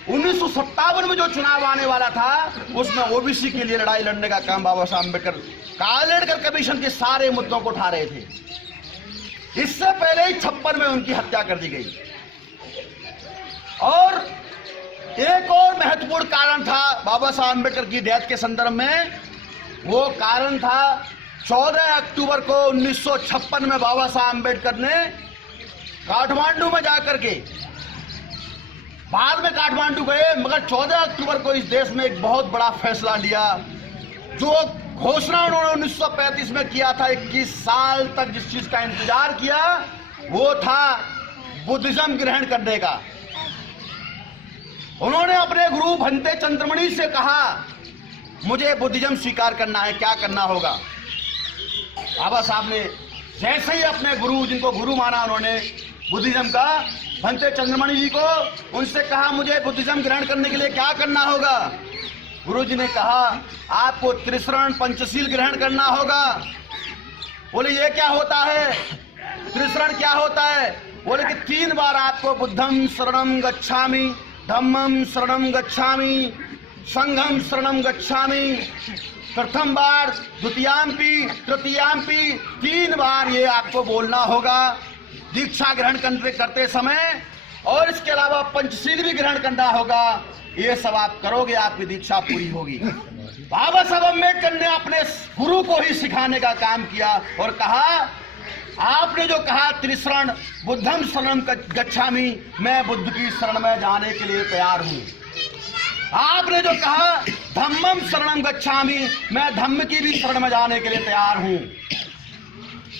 1957 में जो चुनाव आने वाला था उसमें ओबीसी के लिए लड़ाई लड़ने का काम बाबा साहब अम्बेडकर कालेडकर कमीशन के सारे मुद्दों को उठा रहे थे। इससे पहले ही 56 में उनकी हत्या कर दी गई। और एक और महत्वपूर्ण कारण था बाबा साहब अम्बेडकर की डेथ के संदर्भ में, वो कारण था 14 अक्टूबर को 1956 में बाबा साहब अम्बेडकर ने काठमांडू में जाकर के, बाद में काठमांडू गए, मगर 14 अक्टूबर को इस देश में एक बहुत बड़ा फैसला लिया। जो घोषणा उन्होंने 1935 में किया था, 21 साल तक जिस चीज का इंतजार किया, वो था बुद्धिज्म ग्रहण करने का। उन्होंने अपने गुरु भंते चंद्रमणि से कहा, मुझे बुद्धिज्म स्वीकार करना है, क्या करना होगा? बाबा साहब ने जैसे ही अपने गुरु, जिनको गुरु माना उन्होंने बुद्धिज्म का, भंते चंद्रमणि जी को, उनसे कहा मुझे बुद्धिज्म ग्रहण करने के लिए क्या करना होगा? गुरुजी ने कहा आपको त्रिशरण पंचशील ग्रहण करना होगा। बोले ये क्या होता है? त्रिशरण क्या होता है? बोले कि 3 बार आपको बुद्धम शरणम गच्छामि, धम्मम शरणम गच्छामि, संघम शरणम गच्छामि, प्रथम बार द्वितीयाम्पि तृतीयाम्पि, 3 बार ये आपको बोलना होगा दीक्षा ग्रहण करते समय, और इसके अलावा पंचशील भी ग्रहण करना होगा। ये सब आप करोगे, आपकी दीक्षा पूरी होगी। बाबा साहब अम्बेडकर ने अपने गुरु को ही सिखाने का काम किया और कहा, आपने जो कहा त्रिशरण बुद्धम शरणम गच्छामि, मैं बुद्ध की शरण में जाने के लिए तैयार हूं। आपने जो कहा धम्मम शरणम गच्छामि, मैं धम्म की भी शरण में जाने के लिए तैयार हूं।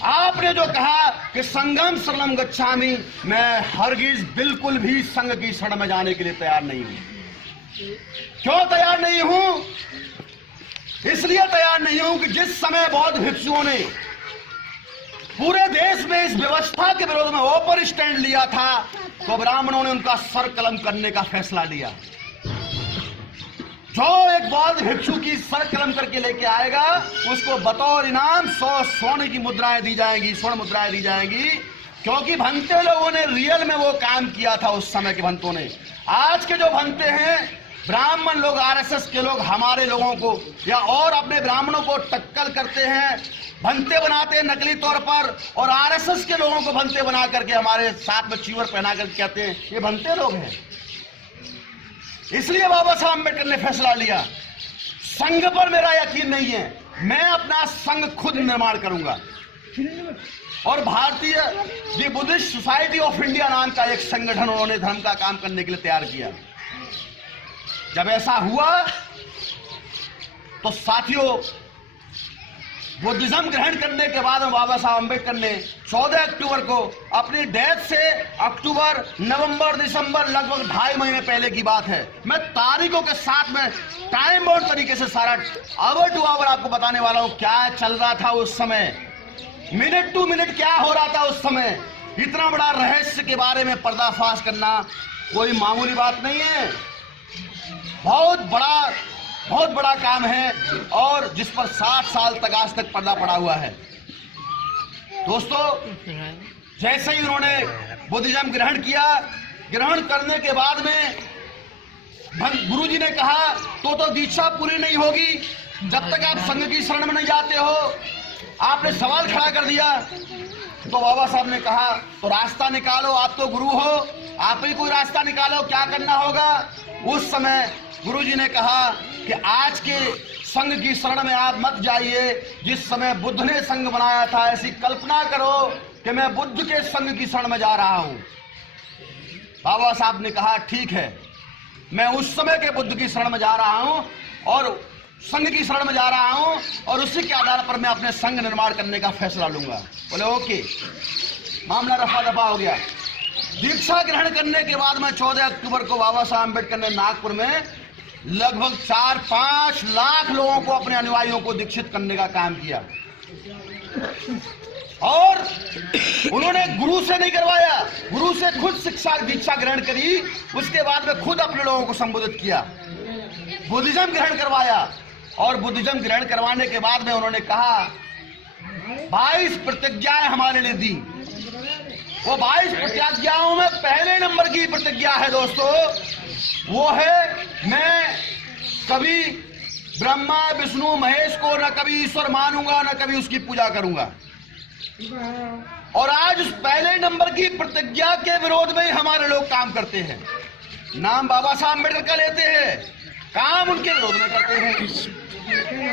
आपने जो कहा कि संगम शरणम गच्छामि, मैं हरगिज बिल्कुल भी संघ की शरण में जाने के लिए तैयार नहीं हूं। क्यों तैयार नहीं हूं? इसलिए तैयार नहीं हूं कि जिस समय बौद्ध भिक्षुओं ने पूरे देश में इस व्यवस्था के विरोध में ओपन स्टैंड लिया था, तो ब्राह्मणों ने उनका सर कलम करने का फैसला लिया। जो एक बौद्ध भिक्षु की सर कलम करके लेके आएगा, उसको बतौर इनाम 100 सोने की मुद्राएं दी जाएंगी, स्वर्ण मुद्राएं दी जाएंगी, क्योंकि भंते लोगों ने रियल में वो काम किया था उस समय के भंतों ने। आज के जो भंते हैं ब्राह्मण लोग, आरएसएस के लोग हमारे लोगों को या और अपने ब्राह्मणों को टक्कर करते हैं, भंते बनाते हैं नकली तौर पर, और आरएसएस के लोगों को भंते बना करके हमारे साथ में चीवर पहना करके कहते हैं ये भंते लोग हैं। इसलिए बाबा साहब अम्बेडकर ने फैसला लिया, संघ पर मेरा यकीन नहीं है, मैं अपना संघ खुद निर्माण करूंगा। और भारतीय दी बुद्धिस्ट सोसाइटी ऑफ इंडिया नाम का एक संगठन उन्होंने धर्म का काम करने के लिए तैयार किया। जब ऐसा हुआ तो साथियों, बुद्धिज्म ग्रहण करने के बाद बाबा साहब अम्बेडकर ने 14 अक्टूबर को अपनी डेथ से अक्टूबर, नवंबर, दिसंबर लगभग 2.5 महीने पहले की बात है। मैं तारीखों के साथ में टाइम बाउंड तरीके से सारा आवर टू आवर आपको बताने वाला हूं क्या चल रहा था उस समय, मिनट टू मिनट क्या हो रहा था उस समय। इतना बड़ा रहस्य के बारे में पर्दाफाश करना कोई मामूली बात नहीं है, बहुत बड़ा काम है, और जिस पर 60 साल तक आज तक पर्दा पड़ा हुआ है। दोस्तों, जैसे ही उन्होंने बुद्धिज्म ग्रहण किया, ग्रहण करने के बाद में गुरुजी ने कहा तो दीक्षा पूरी नहीं होगी जब तक आप संघ की शरण में नहीं जाते हो। आपने सवाल खड़ा कर दिया, तो बाबा साहब ने कहा तो रास्ता निकालो, आप तो गुरु हो, आप ही कोई रास्ता निकालो, क्या करना होगा। उस समय गुरुजी ने कहा कि आज के संघ की शरण में आप मत जाइए, जिस समय बुद्ध ने संघ बनाया था ऐसी कल्पना करो कि मैं बुद्ध के संघ की शरण में जा रहा हूं। बाबा साहब ने कहा ठीक है, मैं उस समय के बुद्ध की शरण में जा रहा हूं, और संघ की शरण में जा रहा हूं और उसी के आधार पर मैं अपने संघ निर्माण करने का फैसला लूंगा। बोले ओके, मामला रफा दफा हो गया। दीक्षा ग्रहण करने के बाद में 14 अक्टूबर को बाबा साहब अम्बेडकर ने नागपुर में लगभग 4-5 लाख लोगों को, अपने अनुयायियों को दीक्षित करने का काम किया। और उन्होंने गुरु से नहीं करवाया, गुरु से खुद शिक्षा दीक्षा ग्रहण करी, उसके बाद में खुद अपने लोगों को संबोधित किया। बुद्धिज्म ग्रहण करवाया और बुद्धिज्म ग्रहण करवाने के बाद में उन्होंने कहा 22 प्रतिज्ञाएं हमारे लिए दी। वो 22 प्रतिज्ञाओं में पहले नंबर की प्रतिज्ञा है दोस्तों, वो है मैं कभी ब्रह्मा विष्णु महेश को न कभी ईश्वर मानूंगा, न कभी उसकी पूजा करूंगा। और आज उस पहले नंबर की प्रतिज्ञा के विरोध में ही हमारे लोग काम करते हैं। नाम बाबा साहब अम्बेडकर का लेते हैं, काम उनके विरोध में करते हैं।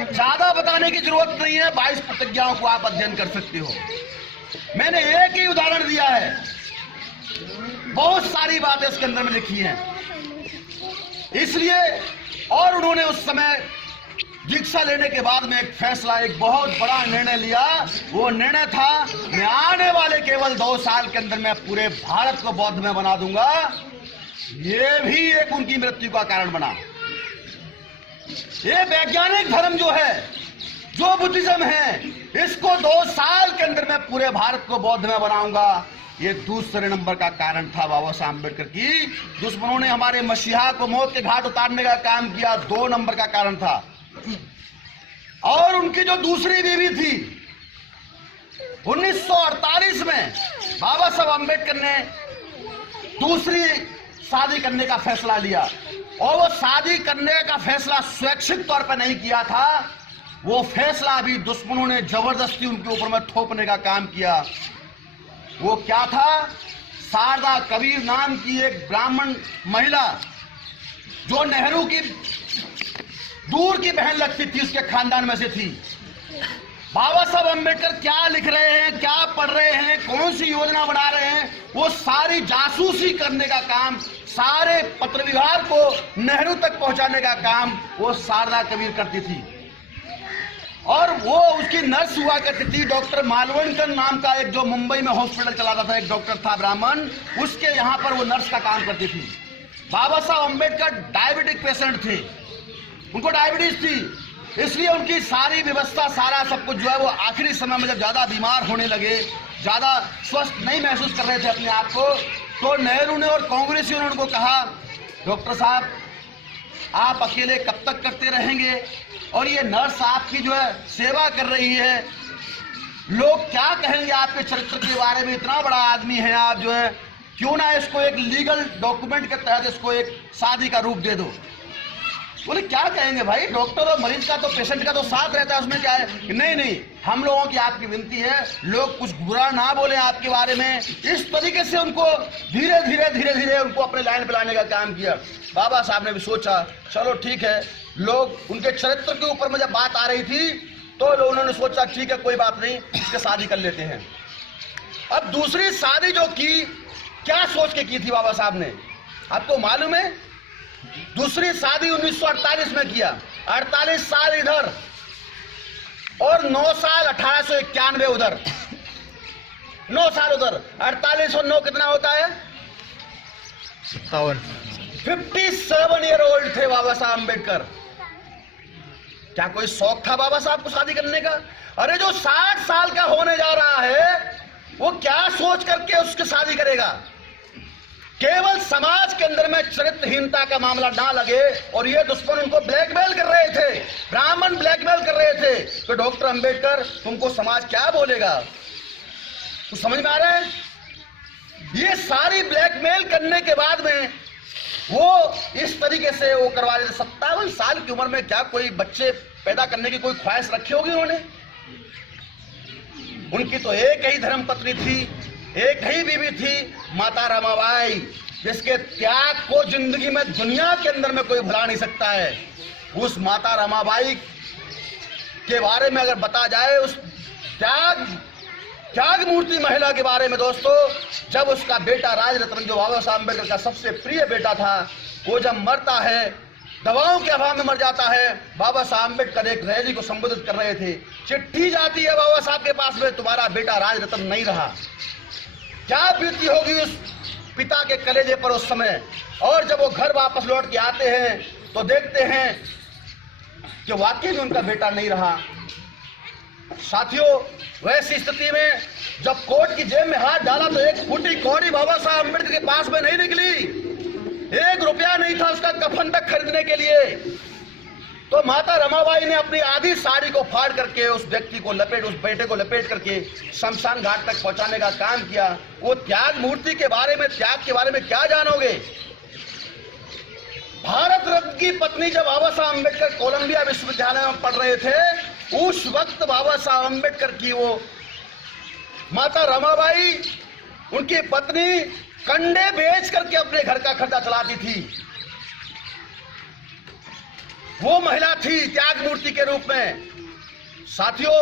ज्यादा बताने की जरूरत नहीं है, 22 प्रतिज्ञाओं को आप अध्ययन कर सकते हो। मैंने एक ही उदाहरण दिया है, बहुत सारी बातें इसके अंदर में लिखी हैं। इसलिए और उन्होंने उस समय दीक्षा लेने के बाद में एक फैसला, एक बहुत बड़ा निर्णय लिया। वो निर्णय था मैं आने वाले केवल 2 साल के अंदर मैं पूरे भारत को बौद्ध में बना दूंगा। ये भी एक उनकी मृत्यु का कारण बना। ये वैज्ञानिक धर्म जो है, जो बुद्धिज्म है, इसको 2 साल के अंदर मैं पूरे भारत को बौद्ध में बनाऊंगा। ये दूसरे नंबर का कारण था बाबा साहब अम्बेडकर की। दुश्मनों ने हमारे मसीहा को मौत के घाट उतारने का काम किया, 2 नंबर का कारण था। और उनकी जो दूसरी बीवी थी, 1948 में बाबा साहब अम्बेडकर ने दूसरी शादी करने का फैसला लिया। और वो शादी करने का फैसला स्वैच्छिक तौर पर नहीं किया था, वो फैसला भी दुश्मनों ने जबरदस्ती उनके ऊपर में थोपने का काम किया। वो क्या था? शारदा कबीर नाम की एक ब्राह्मण महिला, जो नेहरू की दूर की बहन लगती थी, उसके खानदान में से थी। बाबा साहब अम्बेडकर क्या लिख रहे हैं, क्या पढ़ रहे हैं, कौन सी योजना बना रहे हैं, वो सारी जासूसी करने का काम, सारे पत्र व्यवहार को नेहरू तक पहुंचाने का काम वो शारदा कबीर करती थी। और वो उसकी नर्स हुआ करती थी। डॉक्टर मालवणकर नाम का एक जो मुंबई में हॉस्पिटल चलाता था, एक डॉक्टर था ब्राह्मण, उसके यहाँ पर वो नर्स का काम करती थी। बाबा साहब अम्बेडकर डायबिटिक पेशेंट थे, उनको डायबिटीज थी, इसलिए उनकी सारी व्यवस्था, सारा सब कुछ जो है वो आखिरी समय में जब ज्यादा बीमार होने लगे, ज्यादा स्वस्थ नहीं महसूस कर रहे थे अपने आप को, तो नेहरू ने और कांग्रेसियों ने उनको कहा, डॉक्टर साहब आप अकेले कब तक करते रहेंगे, और ये नर्स आपकी जो है सेवा कर रही है, लोग क्या कहेंगे आपके चरित्र के बारे में, इतना बड़ा आदमी है आप, जो है क्यों ना इसको एक लीगल डॉक्यूमेंट के तहत इसको एक शादी का रूप दे दो। बोले क्या कहेंगे भाई, डॉक्टर और मरीज का तो, पेशेंट का तो साथ रहता है, उसमें क्या है। नहीं नहीं, हम लोगों की आपकी विनती है, लोग कुछ बुरा ना बोले आपके बारे में। इस तरीके से उनको धीरे धीरे उनको अपने लाइन पे लाने का काम किया। बाबा साहब ने भी सोचा चलो ठीक है, लोग उनके चरित्र के ऊपर में जब बात आ रही थी तो उन्होंने सोचा ठीक है कोई बात नहीं, इसके शादी कर लेते हैं। अब दूसरी शादी जो की, क्या सोच के की थी बाबा साहब ने, आपको मालूम है? दूसरी शादी 1948 में किया, 48 साल इधर और 9 साल 1891 उधर, 9 साल उधर, 48 और 9 कितना होता है? 57 ईयर ओल्ड थे बाबा साहब अम्बेडकर। क्या कोई शौक था बाबा साहब को शादी करने का? अरे जो 60 साल का होने जा रहा है, वो क्या सोच करके उसकी शादी करेगा? केवल समाज के अंदर में चरित्रहीनता का मामला ना लगे, और ये दुश्मन उनको ब्लैकमेल कर रहे थे, ब्राह्मण ब्लैकमेल कर रहे थे, तो डॉक्टर अंबेडकर तुमको समाज क्या बोलेगा, तो समझ में आ रहा है? ये सारी ब्लैकमेल करने के बाद में वो इस तरीके से वो करवा देते। 57 साल की उम्र में क्या कोई बच्चे पैदा करने की कोई ख्वाहिश रखी होगी उन्होंने? उनकी तो एक ही धर्म पत्नी थी, एक ही बीवी थी, माता रमाबाई, जिसके त्याग को जिंदगी में दुनिया के अंदर में कोई भुला नहीं सकता है। उस माता रमाबाई के बारे में अगर बता जाए, उस त्याग मूर्ति महिला के बारे में दोस्तों, जब उसका बेटा राजरत्न, जो बाबा साहब अम्बेडकर का सबसे प्रिय बेटा था, वो जब मरता है दवाओं के अभाव में मर जाता है। बाबा साहब अम्बेडकर एक रैली को संबोधित कर रहे थे, चिट्ठी जाती है बाबा साहब के पास में, तुम्हारा बेटा राज रत्न नहीं रहा। क्या बीती होगी उस पिता के कलेजे पर उस समय। और जब वो घर वापस लौट के आते हैं तो देखते हैं कि वाकई में उनका बेटा नहीं रहा। साथियों, वैसी स्थिति में जब कोर्ट की जेब में हाथ डाला तो एक फूटी कौड़ी बाबा साहब अम्बेडकर के पास में नहीं निकली। 1 रुपया नहीं था उसका कफन तक खरीदने के लिए। तो माता रमाबाई ने अपनी आधी साड़ी को फाड़ करके उस व्यक्ति को उस बेटे को लपेट करके शमशान घाट तक पहुंचाने का काम किया। वो त्याग मूर्ति के बारे में, त्याग के बारे में क्या जानोगे। भारत रत्न की पत्नी जब बाबा साहब अम्बेडकर कोलंबिया विश्वविद्यालय में पढ़ रहे थे, उस वक्त बाबा साहब अम्बेडकर की वो माता रमाबाई, उनकी पत्नी, कंडे बेच करके अपने घर का खर्चा चलाती थी। वो महिला थी त्याग मूर्ति के रूप में। साथियों,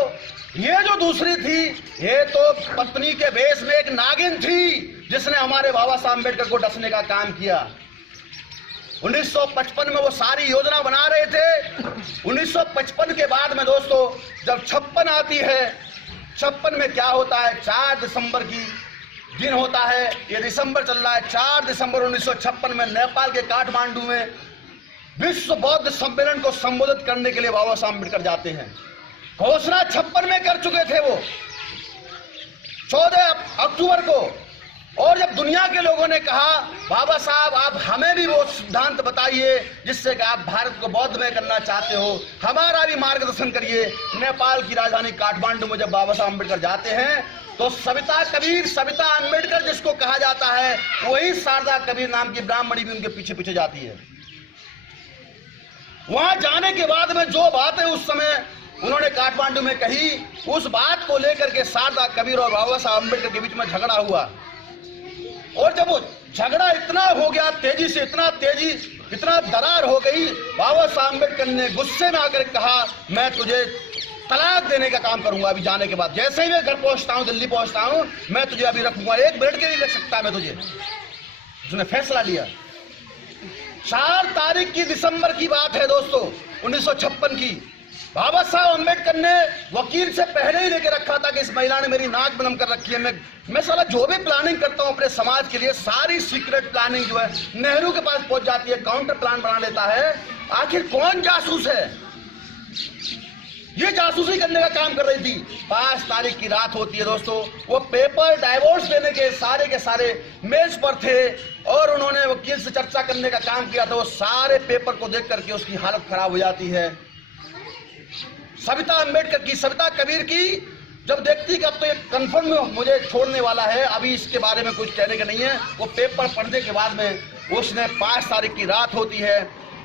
ये जो दूसरी थी, ये तो पत्नी के वेश में एक नागिन थी जिसने हमारे बाबा साहब अम्बेडकर को डसने का काम किया। 1955 में वो सारी योजना बना रहे थे। 1955 के बाद में दोस्तों जब 56 आती है, 56 में क्या होता है, 4 दिसंबर की दिन होता है। ये दिसंबर चल रहा है। 4 दिसंबर 1956 में नेपाल के काठमांडू में विश्व बौद्ध सम्मेलन को संबोधित करने के लिए बाबा साहब अम्बेडकर जाते हैं। घोषणा 56 में कर चुके थे वो 14 अक्टूबर को। और जब दुनिया के लोगों ने कहा, बाबा साहब आप हमें भी वो सिद्धांत बताइए जिससे कि आप भारत को बौद्धमय करना चाहते हो, हमारा भी मार्गदर्शन करिए। नेपाल की राजधानी काठमांडू में जब बाबा साहब अम्बेडकर जाते हैं तो सविता कबीर, सविता अम्बेडकर जिसको कहा जाता है, वही शारदा कबीर नाम की ब्राह्मणी भी उनके पीछे पीछे जाती है। वहां जाने के बाद में जो बातें उस समय उन्होंने काठमांडू में कही, उस बात को लेकर के शारदा कबीर और बाबा साहब अम्बेडकर के बीच में झगड़ा हुआ। और जब वो झगड़ा इतना हो गया, तेजी से, इतना दरार हो गई, बाबा साहब अम्बेडकर ने गुस्से में आकर कहा, मैं तुझे तलाक देने का काम करूंगा अभी जाने के बाद। जैसे ही मैं घर पहुंचता हूं, दिल्ली पहुंचता हूं, मैं तुझे अभी रखूंगा, 1 मिनट के लिए रख सकता मैं तुझे। उसने फैसला लिया। 4 तारीख की दिसंबर की बात है दोस्तों 1956 की। बाबा साहब अम्बेडकर ने वकील से पहले ही लेके रखा था कि इस महिला ने मेरी नाक बंद कर रखी है। मैं साला जो भी प्लानिंग करता हूं अपने समाज के लिए, सारी सीक्रेट प्लानिंग जो है नेहरू के पास पहुंच जाती है, काउंटर प्लान बना लेता है। आखिर कौन जासूस है? ये जासूसी करने का काम कर रही थी। 5 तारीख की रात होती है दोस्तों। वो पेपर डाइवोर्स देने के सारे मेज पर थे और उन्होंने वकील से चर्चा करने का काम किया था। वो सारे पेपर को देख करके उसकी हालत खराब हो जाती है। सविता अम्बेडकर की, सविता कबीर की जब देखती कि अब तो ये कन्फर्म मुझे छोड़ने वाला है, अभी इसके बारे में कुछ कहने का नहीं है, वो पेपर पढ़ने के बाद में उसने 5 तारीख की रात होती है,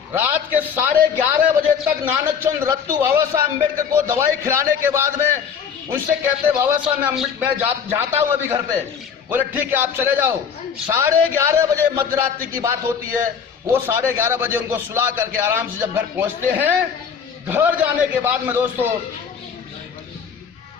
रात के 11:30 बजे तक नानक चंद रत्तू बाबा साहब अम्बेडकर को दवाई खिलाने के बाद में उनसे कहते, बाबा साहब मैं जाता हूं अभी घर पे। बोले ठीक है आप चले जाओ। 11:30 बजे मध्यरात्रि की बात होती है। वो 11:30 बजे उनको सुला करके आराम से जब घर पहुंचते हैं, घर जाने के बाद में दोस्तों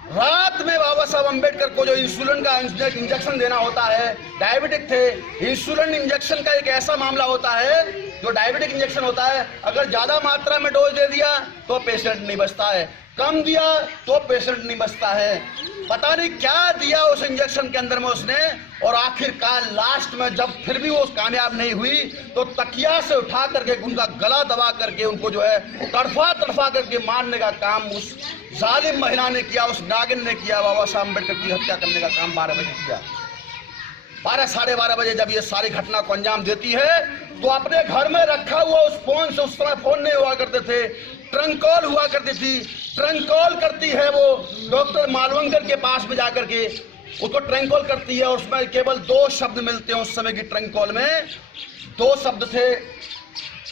रात में बाबा साहब अम्बेडकर को जो इंसुलिन का इंजेक्शन देना होता है, डायबिटिक थे, इंसुलिन इंजेक्शन का एक ऐसा मामला होता है, जो डायबिटिक इंजेक्शन होता है, अगर ज्यादा मात्रा में डोज दे दिया तो पेशेंट नहीं बचता है, कम दिया तो पेशेंट नहीं बचता है। पता नहीं क्या दिया उस इंजेक्शन के अंदर में उसने, और आखिरकार लास्ट में जब फिर भी वो कामयाब नहीं हुई तो तकिया से उठा करके उनका गला दबा करके उनको जो है तड़फा करके मारने का काम उस जालिम महिला ने किया, उस नागिन ने किया। बाबा साहब अम्बेडकर की हत्या करने का काम 12 बजे किया। 12 साढ़े 12 बजे जब ये सारी घटना को अंजाम देती है तो अपने घर में रखा हुआ उस फोन से, उस समय फोन नहीं हुआ करते थे, ट्रंक कॉल हुआ करती थी, ट्रंक कॉल करती है वो डॉक्टर मालवंकर के पास में जाकर के उसको ट्रंक कॉल करती है। और उसमें केवल 2 शब्द मिलते हैं उस समय की ट्रंक कॉल में, 2 शब्द थे,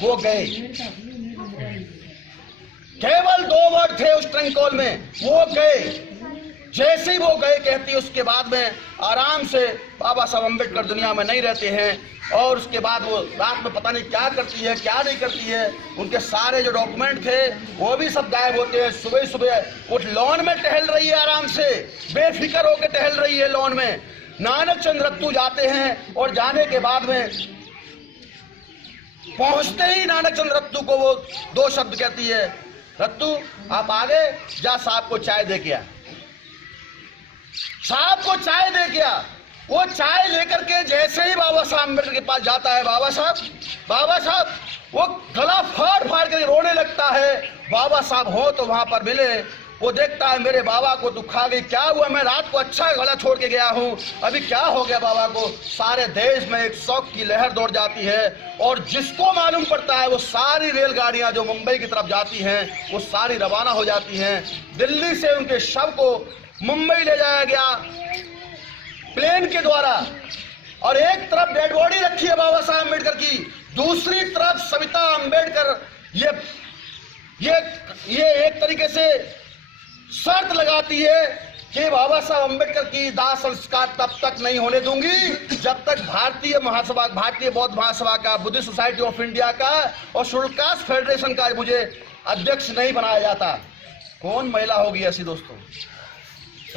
वो गए। केवल 2 वर्ड थे उस ट्रंक कॉल में, वो गए। जैसे ही वो गए कहती है, उसके बाद में आराम से बाबा साहब अम्बेडकर दुनिया में नहीं रहते हैं। और उसके बाद वो रात में पता नहीं क्या करती है क्या नहीं करती है, उनके सारे जो डॉक्यूमेंट थे वो भी सब गायब होते हैं। सुबह सुबह वो लॉन में टहल रही है, आराम से बेफिक्र होकर टहल रही है लॉन में। नानक चंद रत्तू जाते हैं और जाने के बाद में पहुंचते ही नानकचंद रत्तू को वो दो शब्द कहती है, रत्तू आप आगे जा, साहब को चाय दे के आ। साहब को चाय दे के आ। वो चाय लेकर के जैसे ही बाबा साहब अम्बेडकर के पास जाता है, बाबा साहब, वो गला फाड़ फाड़ कर रोने लगता है। बाबा साहब हो तो वहां पर मिले। वो देखता है मेरे बाबा को तू खा गई, क्या हुआ, मैं रात को अच्छा गला छोड़ के गया हूं, अभी क्या हो गया बाबा को। सारे देश में एक शौक की लहर दौड़ जाती है और जिसको मालूम पड़ता है वो सारी रेलगाड़ियां जो मुंबई की तरफ जाती हैं वो सारी रवाना हो जाती हैं। दिल्ली से उनके शव को मुंबई ले जाया गया प्लेन के द्वारा, और एक तरफ डेड बॉडी रखी है बाबा साहब अम्बेडकर की, दूसरी तरफ सविता अम्बेडकर ये एक तरीके से शर्त लगाती है कि बाबा साहब अम्बेडकर की दाह संस्कार तब तक नहीं होने दूंगी जब तक भारतीय बौद्ध महासभा का, बुद्धिस्ट सोसाइटी ऑफ इंडिया का और शेड्यूल्ड कास्ट फेडरेशन का मुझे अध्यक्ष नहीं बनाया जाता। कौन महिला होगी ऐसी दोस्तों?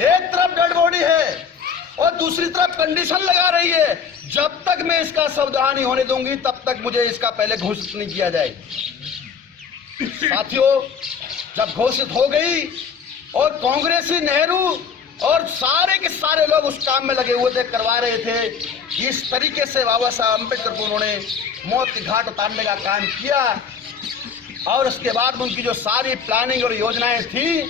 एक तरफ डेड बॉडी है और दूसरी तरफ कंडीशन लगा रही है, जब तक मैं इसका शवदाह नहीं होने दूंगी तब तक मुझे इसका पहले घोषित नहीं किया जाए। साथियों, जब घोषित हो गई और कांग्रेसी नेहरू और सारे के सारे लोग उस काम में लगे हुए थे, करवा रहे थे, इस तरीके से बाबा साहब अम्बेडकर को उन्होंने मौत के घाट उतारने का काम किया। और उसके बाद उनकी जो सारी प्लानिंग और योजनाएं थी,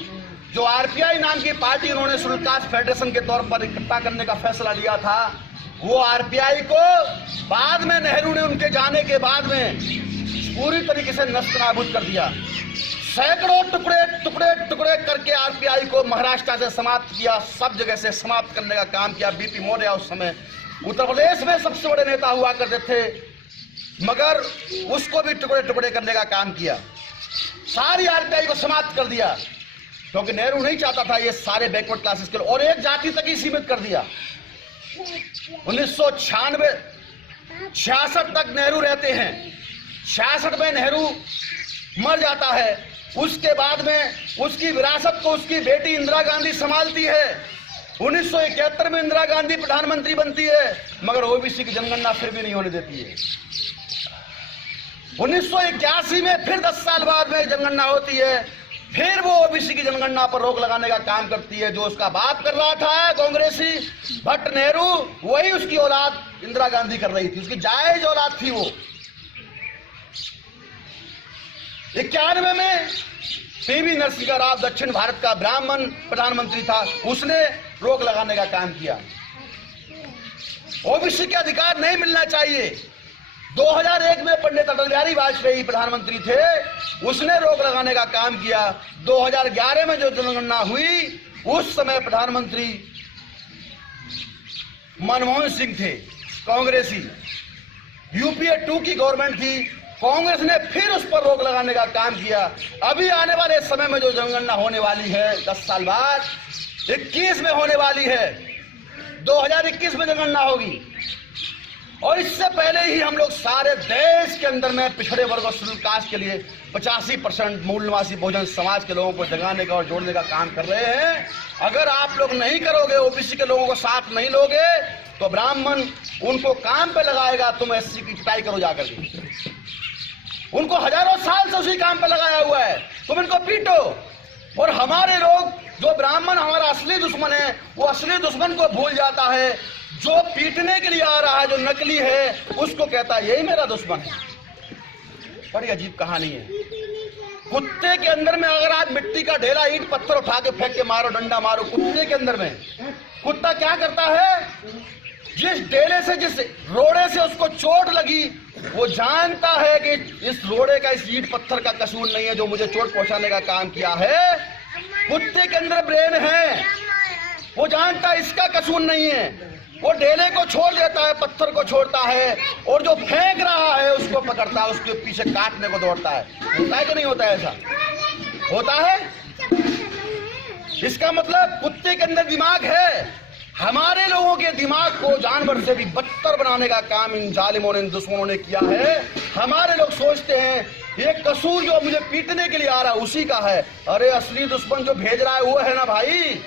जो आरपीआई नाम की पार्टी उन्होंने शेड्यूल्ड कास्ट फेडरेशन के तौर पर इकट्ठा करने का फैसला लिया था, वो आरपीआई को बाद में नेहरू ने उनके जाने के बाद में पूरी तरीके से नष्ट नाबूद कर दिया। सैकड़ों टुकड़े करके आरपीआई को महाराष्ट्र से समाप्त किया, सब जगह से समाप्त करने का काम किया। बीपी मौर्य उस समय उत्तर प्रदेश में सबसे बड़े नेता हुआ करते थे, मगर उसको भी टुकड़े करने का काम किया। सारी आरपीआई को समाप्त कर दिया क्योंकि नेहरू नहीं चाहता था ये सारे बैकवर्ड क्लासेस के, और एक जाति तक ही सीमित कर दिया। 1966 तक नेहरू रहते हैं, 66 में नेहरू मर जाता है। उसके बाद में उसकी विरासत को उसकी बेटी इंदिरा गांधी संभालती है। 1971 में इंदिरा गांधी प्रधानमंत्री बनती है, मगर ओबीसी की जनगणना फिर भी नहीं होने देती है। 1981 में फिर 10 साल बाद में जनगणना होती है, फिर वो ओबीसी की जनगणना पर रोक लगाने का काम करती है। जो उसका बाप कर रहा था कांग्रेसी भट्ट नेहरू, वही उसकी औलाद इंदिरा गांधी कर रही थी, उसकी जायज औलाद थी वो। 91 में पीवी नरसिंह राव दक्षिण भारत का ब्राह्मण प्रधानमंत्री था, उसने रोक लगाने का काम किया। ओबीसी के अधिकार नहीं मिलना चाहिए। 2001 में पंडित अटल बिहारी वाजपेयी प्रधानमंत्री थे, उसने रोक लगाने का काम किया। 2011 में जो जनगणना हुई उस समय प्रधानमंत्री मनमोहन सिंह थे, कांग्रेसी, यूपीए 2 की गवर्नमेंट थी, कांग्रेस ने फिर उस पर रोक लगाने का काम किया। अभी आने वाले समय में जो जनगणना होने वाली है 10 साल बाद 21 में होने वाली है, 2021 में जनगणना होगी, और इससे पहले ही हम लोग सारे देश के अंदर में पिछड़े वर्ग और शेड्यूल्ड कास्ट के लिए 85% मूल निवासी बहुजन समाज के लोगों को जगाने का और जोड़ने का काम कर रहे हैं। अगर आप लोग नहीं करोगे, ओबीसी के लोगों को साथ नहीं लोगे, तो ब्राह्मण उनको काम पे लगाएगा। तुम एससी की पिटाई करो जाकर के, उनको हजारों साल से उसी काम पे लगाया हुआ है, तुम इनको पीटो। और हमारे लोग, जो ब्राह्मण हमारा असली दुश्मन है, वो असली दुश्मन को भूल जाता है। जो पीटने के लिए आ रहा है, जो नकली है, उसको कहता है यही मेरा दुश्मन है। बड़ी अजीब कहानी है। कुत्ते के अंदर में अगर आप मिट्टी का ढेला, ईंट पत्थर उठा के फेंक के मारो, डंडा मारो, कुत्ते के अंदर में कुत्ता क्या करता है? जिस डेले से, जिस रोड़े से उसको चोट लगी, वो जानता है कि इस रोड़े का, इस ईंट पत्थर का कसूर नहीं है जो मुझे चोट पहुंचाने का काम किया है। कुत्ते के अंदर ब्रेन है, वो जानता है इसका कसूर नहीं है, वो डेले को छोड़ देता है, पत्थर को छोड़ता है, और जो फेंक रहा है उसको पकड़ता है, उसके पीछे काटने को दौड़ता है। होता है कि नहीं होता है? ऐसा होता है। इसका मतलब कुत्ते के अंदर दिमाग है। हमारे लोगों के दिमाग को जानवर से भी बदतर बनाने का काम इन जालिमों ने, इन दुश्मनों ने किया है। हमारे लोग सोचते हैं ये कसूर जो मुझे पीटने के लिए आ रहा है उसी का है। अरे असली दुश्मन जो भेज रहा है वो है ना भाई,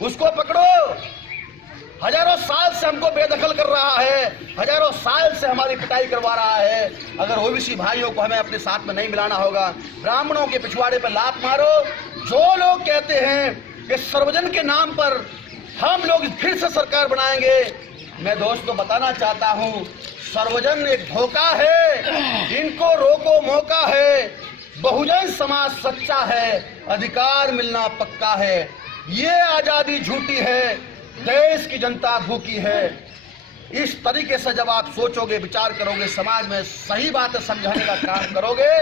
उसको पकड़ो। हजारों साल से हमको बेदखल कर रहा है, हजारों साल से हमारी पिटाई करवा रहा है। अगर ओबीसी भाइयों को हमें अपने साथ में नहीं मिलाना होगा, ब्राह्मणों के पिछवाड़े पर लात मारो। जो लोग कहते हैं कि सर्वजन के नाम पर हम लोग फिर से सरकार बनाएंगे, मैं दोस्तों बताना चाहता हूं, सर्वजन एक धोखा है, इनको रोको मौका है। बहुजन समाज सच्चा है, अधिकार मिलना पक्का है। ये आजादी झूठी है, देश की जनता भूखी है। इस तरीके से जब आप सोचोगे, विचार करोगे, समाज में सही बातें समझाने का काम करोगे,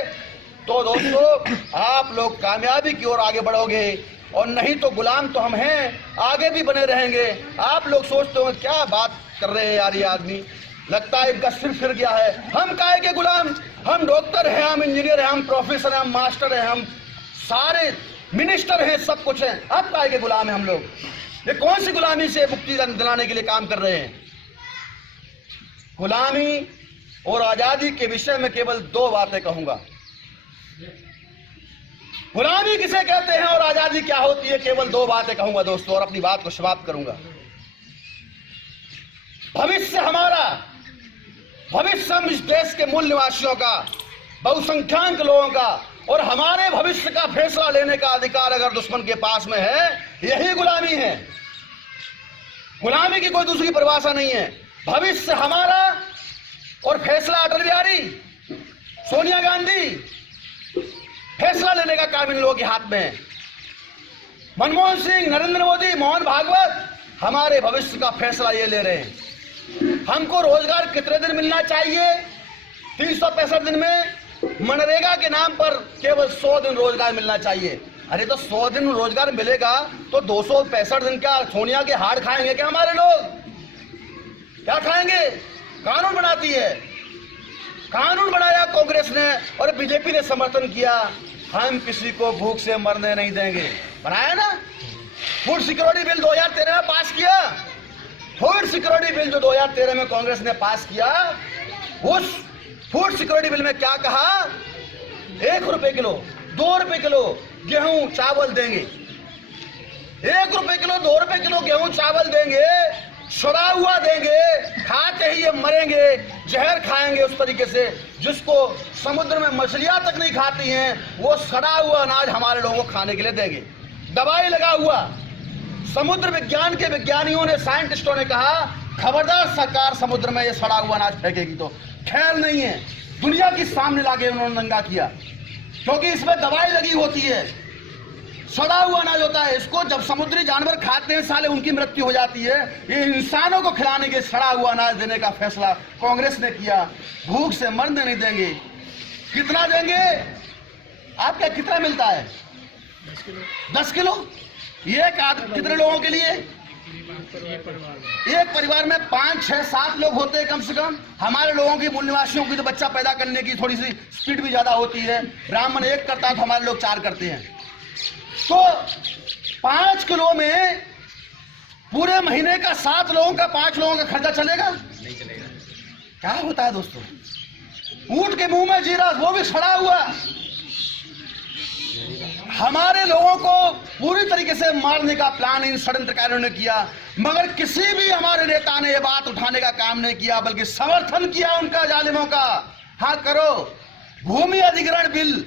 तो दोस्तों आप लोग कामयाबी की ओर आगे बढ़ोगे। और नहीं तो गुलाम तो हम हैं, आगे भी बने रहेंगे। आप लोग सोचते होंगे क्या बात कर रहे हैं यार ये आदमी, लगता है इनका सिर फिर गया है। हम काहे के गुलाम? हम डॉक्टर हैं, हम इंजीनियर हैं, हम प्रोफेसर हैं, हम मास्टर हैं, हम सारे मिनिस्टर हैं, सब कुछ हैं। अब काहे के गुलाम हैं हम लोग? ये कौन सी गुलामी से मुक्ति दिलाने के लिए काम कर रहे हैं? गुलामी और आजादी के विषय में केवल दो बातें कहूंगा। गुलामी किसे कहते हैं और आजादी क्या होती है, केवल दो बातें कहूंगा दोस्तों, और अपनी बात को समाप्त करूंगा। भविष्य हमारा, भविष्य हम इस देश के मूल निवासियों का, बहुसंख्यक लोगों का, और हमारे भविष्य का फैसला लेने का अधिकार अगर दुश्मन के पास में है, यही गुलामी है। गुलामी की कोई दूसरी परिभाषा नहीं है। भविष्य हमारा और फैसला अटल बिहारी, सोनिया गांधी, फैसला लेने का काम इन लोगों के हाथ में है। मनमोहन सिंह, नरेंद्र मोदी, मोहन भागवत हमारे भविष्य का फैसला ये ले रहे हैं। हमको रोजगार कितने दिन मिलना चाहिए? 365 दिन में मनरेगा के नाम पर केवल 100 दिन रोजगार मिलना चाहिए। अरे तो 100 दिन रोजगार मिलेगा तो 265 दिन क्या सोनिया के हाड़ खाएंगे क्या हमारे लोग? क्या खाएंगे? कानून बनाती है, कानून बनाया कांग्रेस ने और बीजेपी ने समर्थन किया। हम किसी को भूख से मरने नहीं देंगे, बनाया ना। फूड सिक्योरिटी बिल 2013 में पास किया। फूड सिक्योरिटी बिल जो 2013 में कांग्रेस ने पास किया, उस फूड सिक्योरिटी बिल में क्या कहा? 1 रुपए किलो, 2 रुपए किलो गेहूं चावल देंगे। 1 रुपए किलो, 2 रुपए किलो गेहूं चावल देंगे, सड़ा हुआ देंगे, खाते ही ये मरेंगे, जहर खाएंगे उस तरीके से जिसको समुद्र में मछलियां तक नहीं खाती हैं, वो सड़ा हुआ अनाज हमारे लोगों को खाने के लिए देंगे, दवाई लगा हुआ। समुद्र विज्ञान के विज्ञानियों ने, साइंटिस्टों ने कहा खबरदार सरकार समुद्र में ये सड़ा हुआ अनाज फेंकेगी तो। ख्याल नहीं है, दुनिया के सामने लाके उन्होंने नंगा किया, क्योंकि इसमें दवाई लगी होती है, सड़ा हुआ अनाज होता है। इसको जब समुद्री जानवर खाते हैं साले उनकी मृत्यु हो जाती है। ये इंसानों को खिलाने के सड़ा हुआ अनाज देने का फैसला कांग्रेस ने किया। भूख से मरने नहीं देंगे। कितना देंगे? आपका कितना मिलता है? 10 किलो। ये कितने लोगों के लिए? एक परिवार में 5, 6, 7 लोग होते हैं कम से कम। हमारे लोगों की, मूल निवासियों की तो बच्चा पैदा करने की थोड़ी सी स्पीड भी ज्यादा होती है। ब्राह्मण 1 करता है तो हमारे लोग 4 करते हैं। तो 5 किलो में पूरे महीने का 7 लोगों का, 5 लोगों का खर्चा चलेगा? नहीं चलेगा। क्या होता है दोस्तों? ऊंट के मुंह में जीरा, वो भी सड़ा हुआ। हमारे लोगों को पूरी तरीके से मारने का प्लान इन षड्यंत्रकारियों ने किया, मगर किसी भी हमारे नेता ने यह बात उठाने का काम नहीं किया, बल्कि समर्थन किया उनका, जालिमों का। हाँ करो, भूमि अधिग्रहण बिल,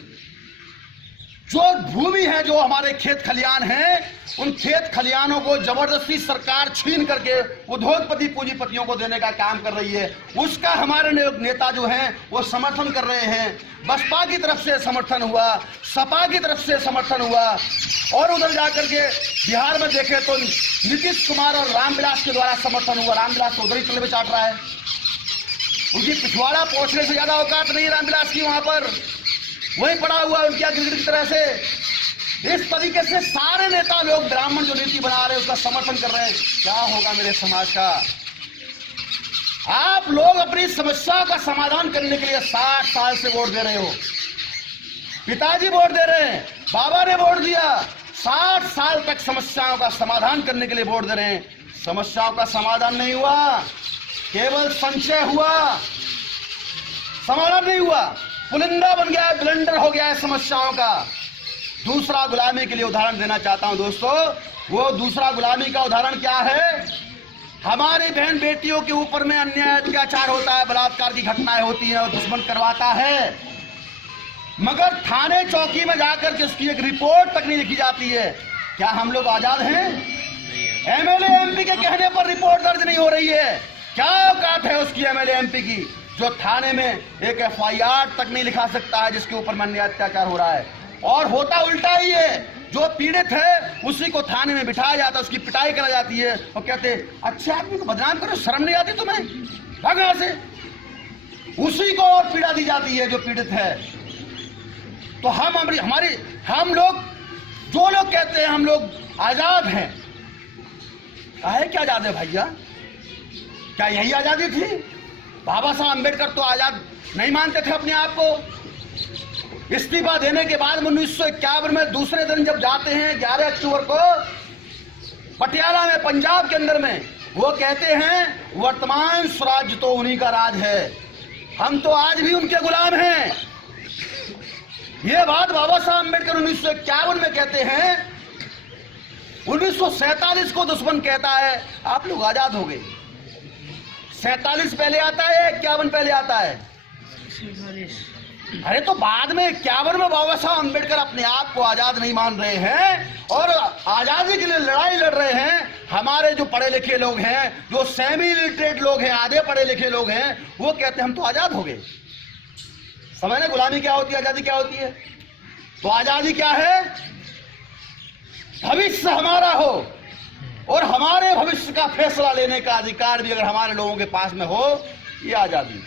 जो भूमि है, जो हमारे खेत खलियान हैं, उन खेत खलियानों को जबरदस्ती सरकार छीन करके उद्योगपति पूंजीपतियों को देने का काम कर रही है। उसका हमारे नेता जो हैं वो समर्थन कर रहे हैं। बसपा की तरफ से समर्थन हुआ, सपा की तरफ से समर्थन हुआ, और उधर जाकर के बिहार में देखे तो नीतीश कुमार और रामविलास के द्वारा समर्थन हुआ। रामविलास तो उधर ही चले चाट रहा है, उनकी पिछवाड़ा पहुंचने से ज्यादा औकात नहीं रामविलास की, वहां पर वही पड़ा हुआ उनकी गिरगिट की तरह से। इस तरीके से सारे नेता लोग ब्राह्मण जो नीति बना रहे हैं उसका समर्थन कर रहे हैं। क्या होगा मेरे समाज का? आप लोग अपनी समस्या का समाधान करने के लिए 60 साल से वोट दे रहे हो। पिताजी वोट दे रहे हैं, बाबा ने वोट दिया, 60 साल तक समस्याओं का समाधान करने के लिए वोट दे रहे हैं। समस्याओं का समाधान नहीं हुआ, केवल संचय हुआ, समाधान नहीं हुआ। पुलिंदा बन गया है, ब्लेंडर हो गया है समस्याओं का। दूसरा गुलामी के लिए उदाहरण देना चाहता हूं दोस्तों। वो दूसरा गुलामी का उदाहरण क्या है? हमारी बहन बेटियों के ऊपर में अन्याय अत्याचार होता है, बलात्कार की घटनाएं होती हैं और दुश्मन करवाता है, मगर थाने चौकी में जाकर के उसकी एक रिपोर्ट तक नहीं लिखी जाती है। क्या हम लोग आजाद हैं? एमएलए एमपी के कहने पर रिपोर्ट दर्ज नहीं हो रही है। क्या औकात है उसकी एमएलए एमपी की, जो थाने में एक एफआईआर तक नहीं लिखा सकता है जिसके ऊपर में अन्याय अत्याचार हो रहा है। और होता उल्टा ही है, जो पीड़ित है उसी को थाने में बिठाया जाता है, उसकी पिटाई करा जाती है और कहते अच्छे आदमी को बदनाम करो, शर्म नहीं आती तुम्हें, भाग यहाँ से। उसी को और पीड़ा दी जाती है जो पीड़ित है। तो हम लोग जो लोग कहते हैं हम लोग आजाद हैं, काहे क्या आजाद है भैया? क्या यही आजादी थी? बाबा साहब अम्बेडकर तो आजाद नहीं मानते थे अपने आप को। इस्तीफा देने के बाद 1951 में दूसरे दिन जब जाते हैं 11 अक्टूबर को पटियाला में, पंजाब के अंदर में, वो कहते हैं वर्तमान स्वराज्य तो उन्हीं का राज है, हम तो आज भी उनके गुलाम हैं। ये बात बाबा साहब अम्बेडकर 1951 में कहते हैं। 1947 को दुश्मन कहता है आप लोग आजाद हो गए। 47 पहले आता है, 51 पहले आता है? अरे तो बाद में 51 में बाबा साहब अम्बेडकर अपने आप को आजाद नहीं मान रहे हैं और आजादी के लिए लड़ाई लड़ रहे हैं। हमारे जो पढ़े लिखे लोग हैं, जो सेमी लिटरेट लोग हैं, आधे पढ़े लिखे लोग हैं, वो कहते हैं हम तो आजाद हो गए। समझ लें गुलामी क्या होती है, आजादी क्या होती है? तो आजादी क्या है? भविष्य हमारा हो और हमारे भविष्य का फैसला लेने का अधिकार भी अगर हमारे लोगों के पास में हो, ये आजादी,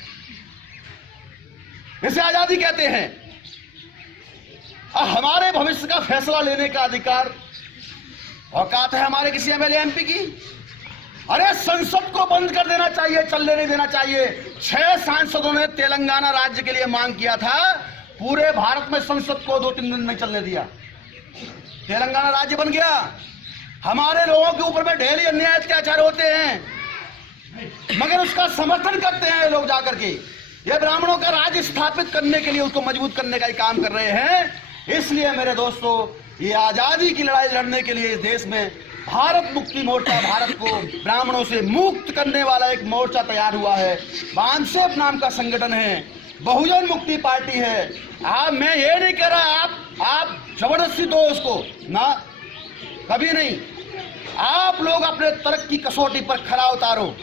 इसे आजादी कहते हैं। हमारे भविष्य का फैसला लेने का अधिकार औकात है हमारे किसी एमएलए एमपी की? अरे संसद को बंद कर देना चाहिए, चलने नहीं देना चाहिए। 6 सांसदों ने तेलंगाना राज्य के लिए मांग किया था, पूरे भारत में संसद को 2-3 दिन नहीं चलने दिया, तेलंगाना राज्य बन गया। हमारे लोगों के ऊपर में ढेरी अन्याय अत्याचार होते हैं, मगर उसका समर्थन करते हैं लोग जाकर के। ये ब्राह्मणों का राज्य स्थापित करने के लिए, उसको मजबूत करने का ही काम कर रहे हैं। इसलिए मेरे दोस्तों, ये आजादी की लड़ाई लड़ने के लिए इस देश में भारत मुक्ति मोर्चा, भारत को ब्राह्मणों से मुक्त करने वाला एक मोर्चा तैयार हुआ है। बांसेप नाम का संगठन है, बहुजन मुक्ति पार्टी है। मैं ये नहीं कह रहा आप जबरदस्ती दो उसको ना, कभी नहीं। आप लोग अपने तर्क की कसौटी पर खरा उतारो,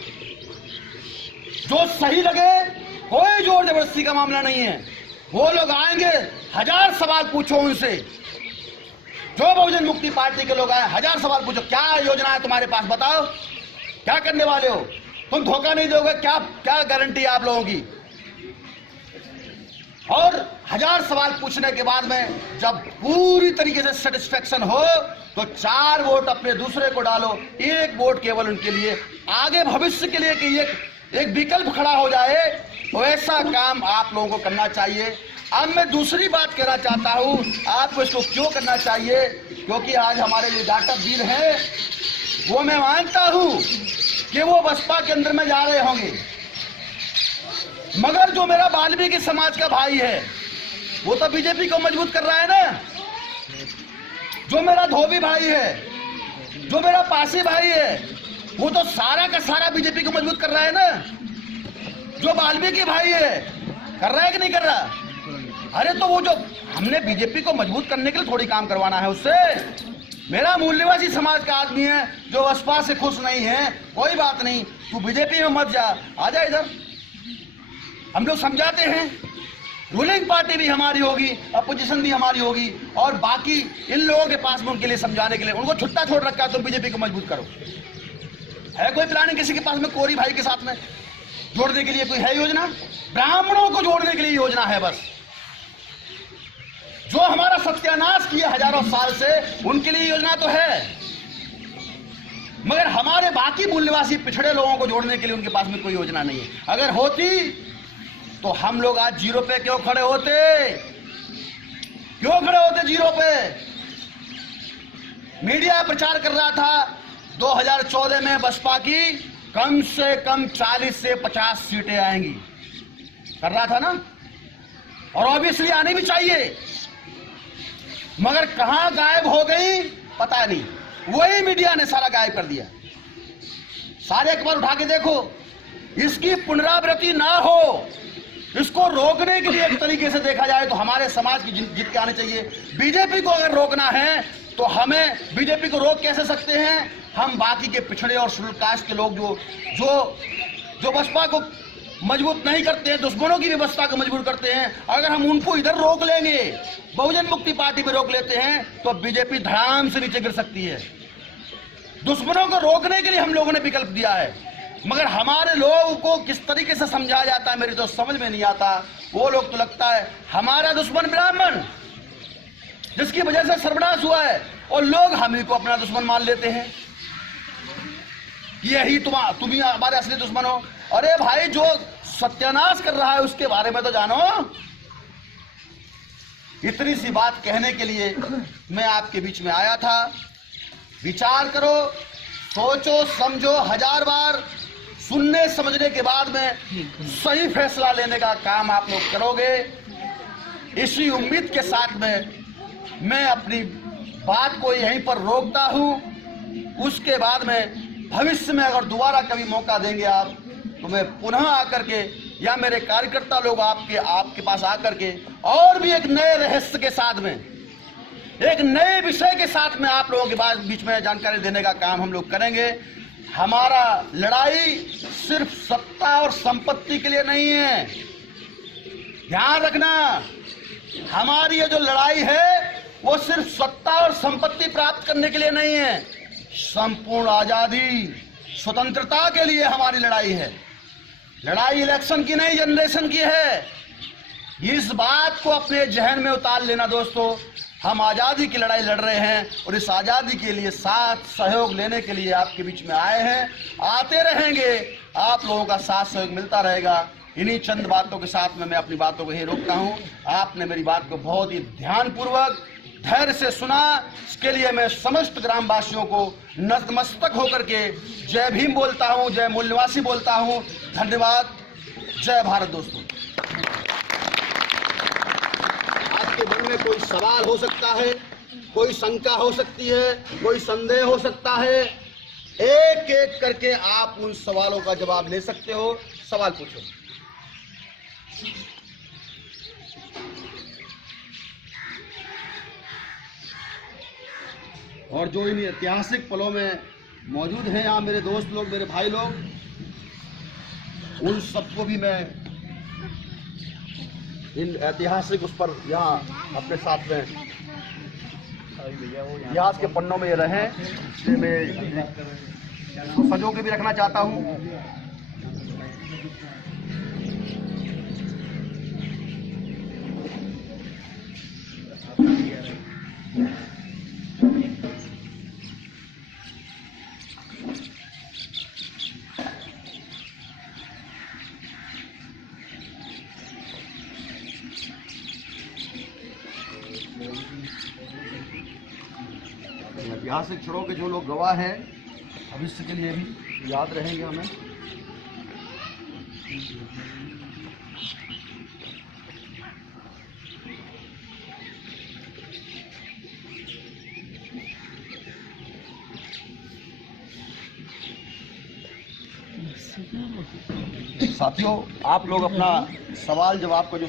जो सही लगे, कोई जोर जबरदस्ती का मामला नहीं है। वो लोग आएंगे, 1000 सवाल पूछो उनसे, जो बहुजन मुक्ति पार्टी के लोग आए, 1000 सवाल पूछो, क्या योजना है तुम्हारे पास, बताओ क्या करने वाले हो, तुम धोखा नहीं दोगे, क्या गारंटी है आप लोगों की? और 1000 सवाल पूछने के बाद में जब पूरी तरीके से सेटिस्फेक्शन हो तो 4 वोट अपने दूसरे को डालो, 1 वोट केवल उनके लिए, आगे भविष्य के लिए कि एक विकल्प खड़ा हो जाए। तो ऐसा काम आप लोगों को करना चाहिए। अब मैं दूसरी बात कहना चाहता हूं, आपको इसको क्यों करना चाहिए, क्योंकि आज हमारे जो डॉक्टर वीर हैं, वो मैं मानता हूं कि वो बसपा के अंदर में जा रहे होंगे, मगर जो मेरा वाल्मीकि समाज का भाई है वो तो बीजेपी को मजबूत कर रहा है ना। जो मेरा धोबी भाई है, जो मेरा पासी भाई है, वो तो सारा का सारा बीजेपी को मजबूत कर रहा है ना। जो वाल्मीकि भाई है, कर रहा है कि नहीं कर रहा? अरे तो वो जो हमने बीजेपी को मजबूत करने के लिए थोड़ी काम करवाना है उससे। मेरा मूल्यवासी समाज का आदमी है जो बसपा से खुश नहीं है, कोई बात नहीं, तू बीजेपी में मत जा, आजा इधर, हम लोग समझाते हैं। रूलिंग पार्टी भी हमारी होगी, अपोजिशन भी हमारी होगी, और बाकी इन लोगों के पास में उनके लिए समझाने के लिए उनको छुट्टा छोड़ रखा है, तुम बीजेपी को मजबूत करो। है कोई प्लानिंग किसी के पास में कोरी भाई के साथ में जोड़ने के लिए? कोई है योजना? ब्राह्मणों को जोड़ने के लिए योजना है बस। जो हमारा सत्यानाश किया हजारों साल से, उनके लिए योजना तो है, मगर हमारे बाकी मूल्यवासी पिछड़े लोगों को जोड़ने के लिए उनके पास में कोई योजना नहीं है। अगर होती तो हम लोग आज 0 पे क्यों खड़े होते? क्यों खड़े होते 0 पे? मीडिया प्रचार कर रहा था 2014 में बसपा की कम से कम 40 से 50 सीटें आएंगी, कर रहा था ना, और ऑब्वियसली आनी भी चाहिए, मगर कहां गायब हो गई पता नहीं। वही मीडिया ने सारा गायब कर दिया, सारे अखबार उठा के देखो, इसकी पुनरावृत्ति ना हो, इसको रोकने के लिए एक तरीके से देखा जाए तो हमारे समाज की जीत के आने चाहिए। बीजेपी को अगर रोकना है तो हमें बीजेपी को रोक कैसे सकते हैं? हम बाकी के पिछड़े और शेड्यूल कास्ट के लोग जो बसपा को मजबूत नहीं करते हैं, दुश्मनों की व्यवस्था को मजबूर करते हैं, अगर हम उनको इधर रोक लेंगे, बहुजन मुक्ति पार्टी में रोक लेते हैं, तो बीजेपी धड़ाम से नीचे गिर सकती है। दुश्मनों को रोकने के लिए हम लोगों ने विकल्प दिया है, मगर हमारे लोगों को किस तरीके से समझाया जाता है मेरी तो समझ में नहीं आता। वो लोग तो लगता है हमारा दुश्मन ब्राह्मण, जिसकी वजह से सर्वनाश हुआ है, और लोग हम ही को अपना दुश्मन मान लेते हैं। यही तुम ही हमारे असली दुश्मन हो। अरे भाई, जो सत्यानाश कर रहा है उसके बारे में तो जानो। इतनी सी बात कहने के लिए मैं आपके बीच में आया था। विचार करो, सोचो, समझो, 1000 बार सुनने समझने के बाद में सही फैसला लेने का काम आप लोग करोगे। इसी उम्मीद के साथ में मैं अपनी बात को यहीं पर रोकता हूं। उसके बाद में भविष्य में अगर दोबारा कभी मौका देंगे आप, तो मैं पुनः आकर के या मेरे कार्यकर्ता लोग आपके पास आकर के और भी एक नए रहस्य के साथ में, एक नए विषय के साथ में आप लोगों के बीच में जानकारी देने का काम हम लोग करेंगे। हमारा लड़ाई सिर्फ सत्ता और संपत्ति के लिए नहीं है, ध्यान रखना। हमारी ये जो लड़ाई है वो सिर्फ सत्ता और संपत्ति प्राप्त करने के लिए नहीं है, संपूर्ण आजादी, स्वतंत्रता के लिए हमारी लड़ाई है। लड़ाई इलेक्शन की नहीं, जनरेशन की है। इस बात को अपने जहन में उतार लेना दोस्तों। हम आजादी की लड़ाई लड़ रहे हैं और इस आजादी के लिए साथ सहयोग लेने के लिए आपके बीच में आए हैं, आते रहेंगे। आप लोगों का साथ सहयोग मिलता रहेगा। इन्हीं चंद बातों के साथ में मैं अपनी बातों को यही रोकता हूं। आपने मेरी बात को बहुत ही ध्यानपूर्वक, धैर्य से सुना, इसके लिए मैं समस्त ग्रामवासियों को नतमस्तक होकर के जय भीम बोलता हूं, जय मूल निवासी बोलता हूं। धन्यवाद। जय भारत दोस्तों। आपके मन में कोई सवाल हो सकता है, कोई शंका हो सकती है, कोई संदेह हो सकता है, एक एक करके आप उन सवालों का जवाब ले सकते हो। सवाल पूछो। और जो इन ऐतिहासिक पलों में मौजूद हैं यहाँ मेरे दोस्त लोग, मेरे भाई लोग, उन सबको भी मैं इन ऐतिहासिक उस पर यहाँ अपने साथ में इतिहास के पन्नों में ये रहें, इसलिए मैं इसको सजो के भी रखना चाहता हूँ। ऐतिहासिक क्षणों के जो लोग गवाह हैं, भविष्य के लिए भी याद रहेंगे हमें। साथियों, आप लोग अपना सवाल जवाब को जो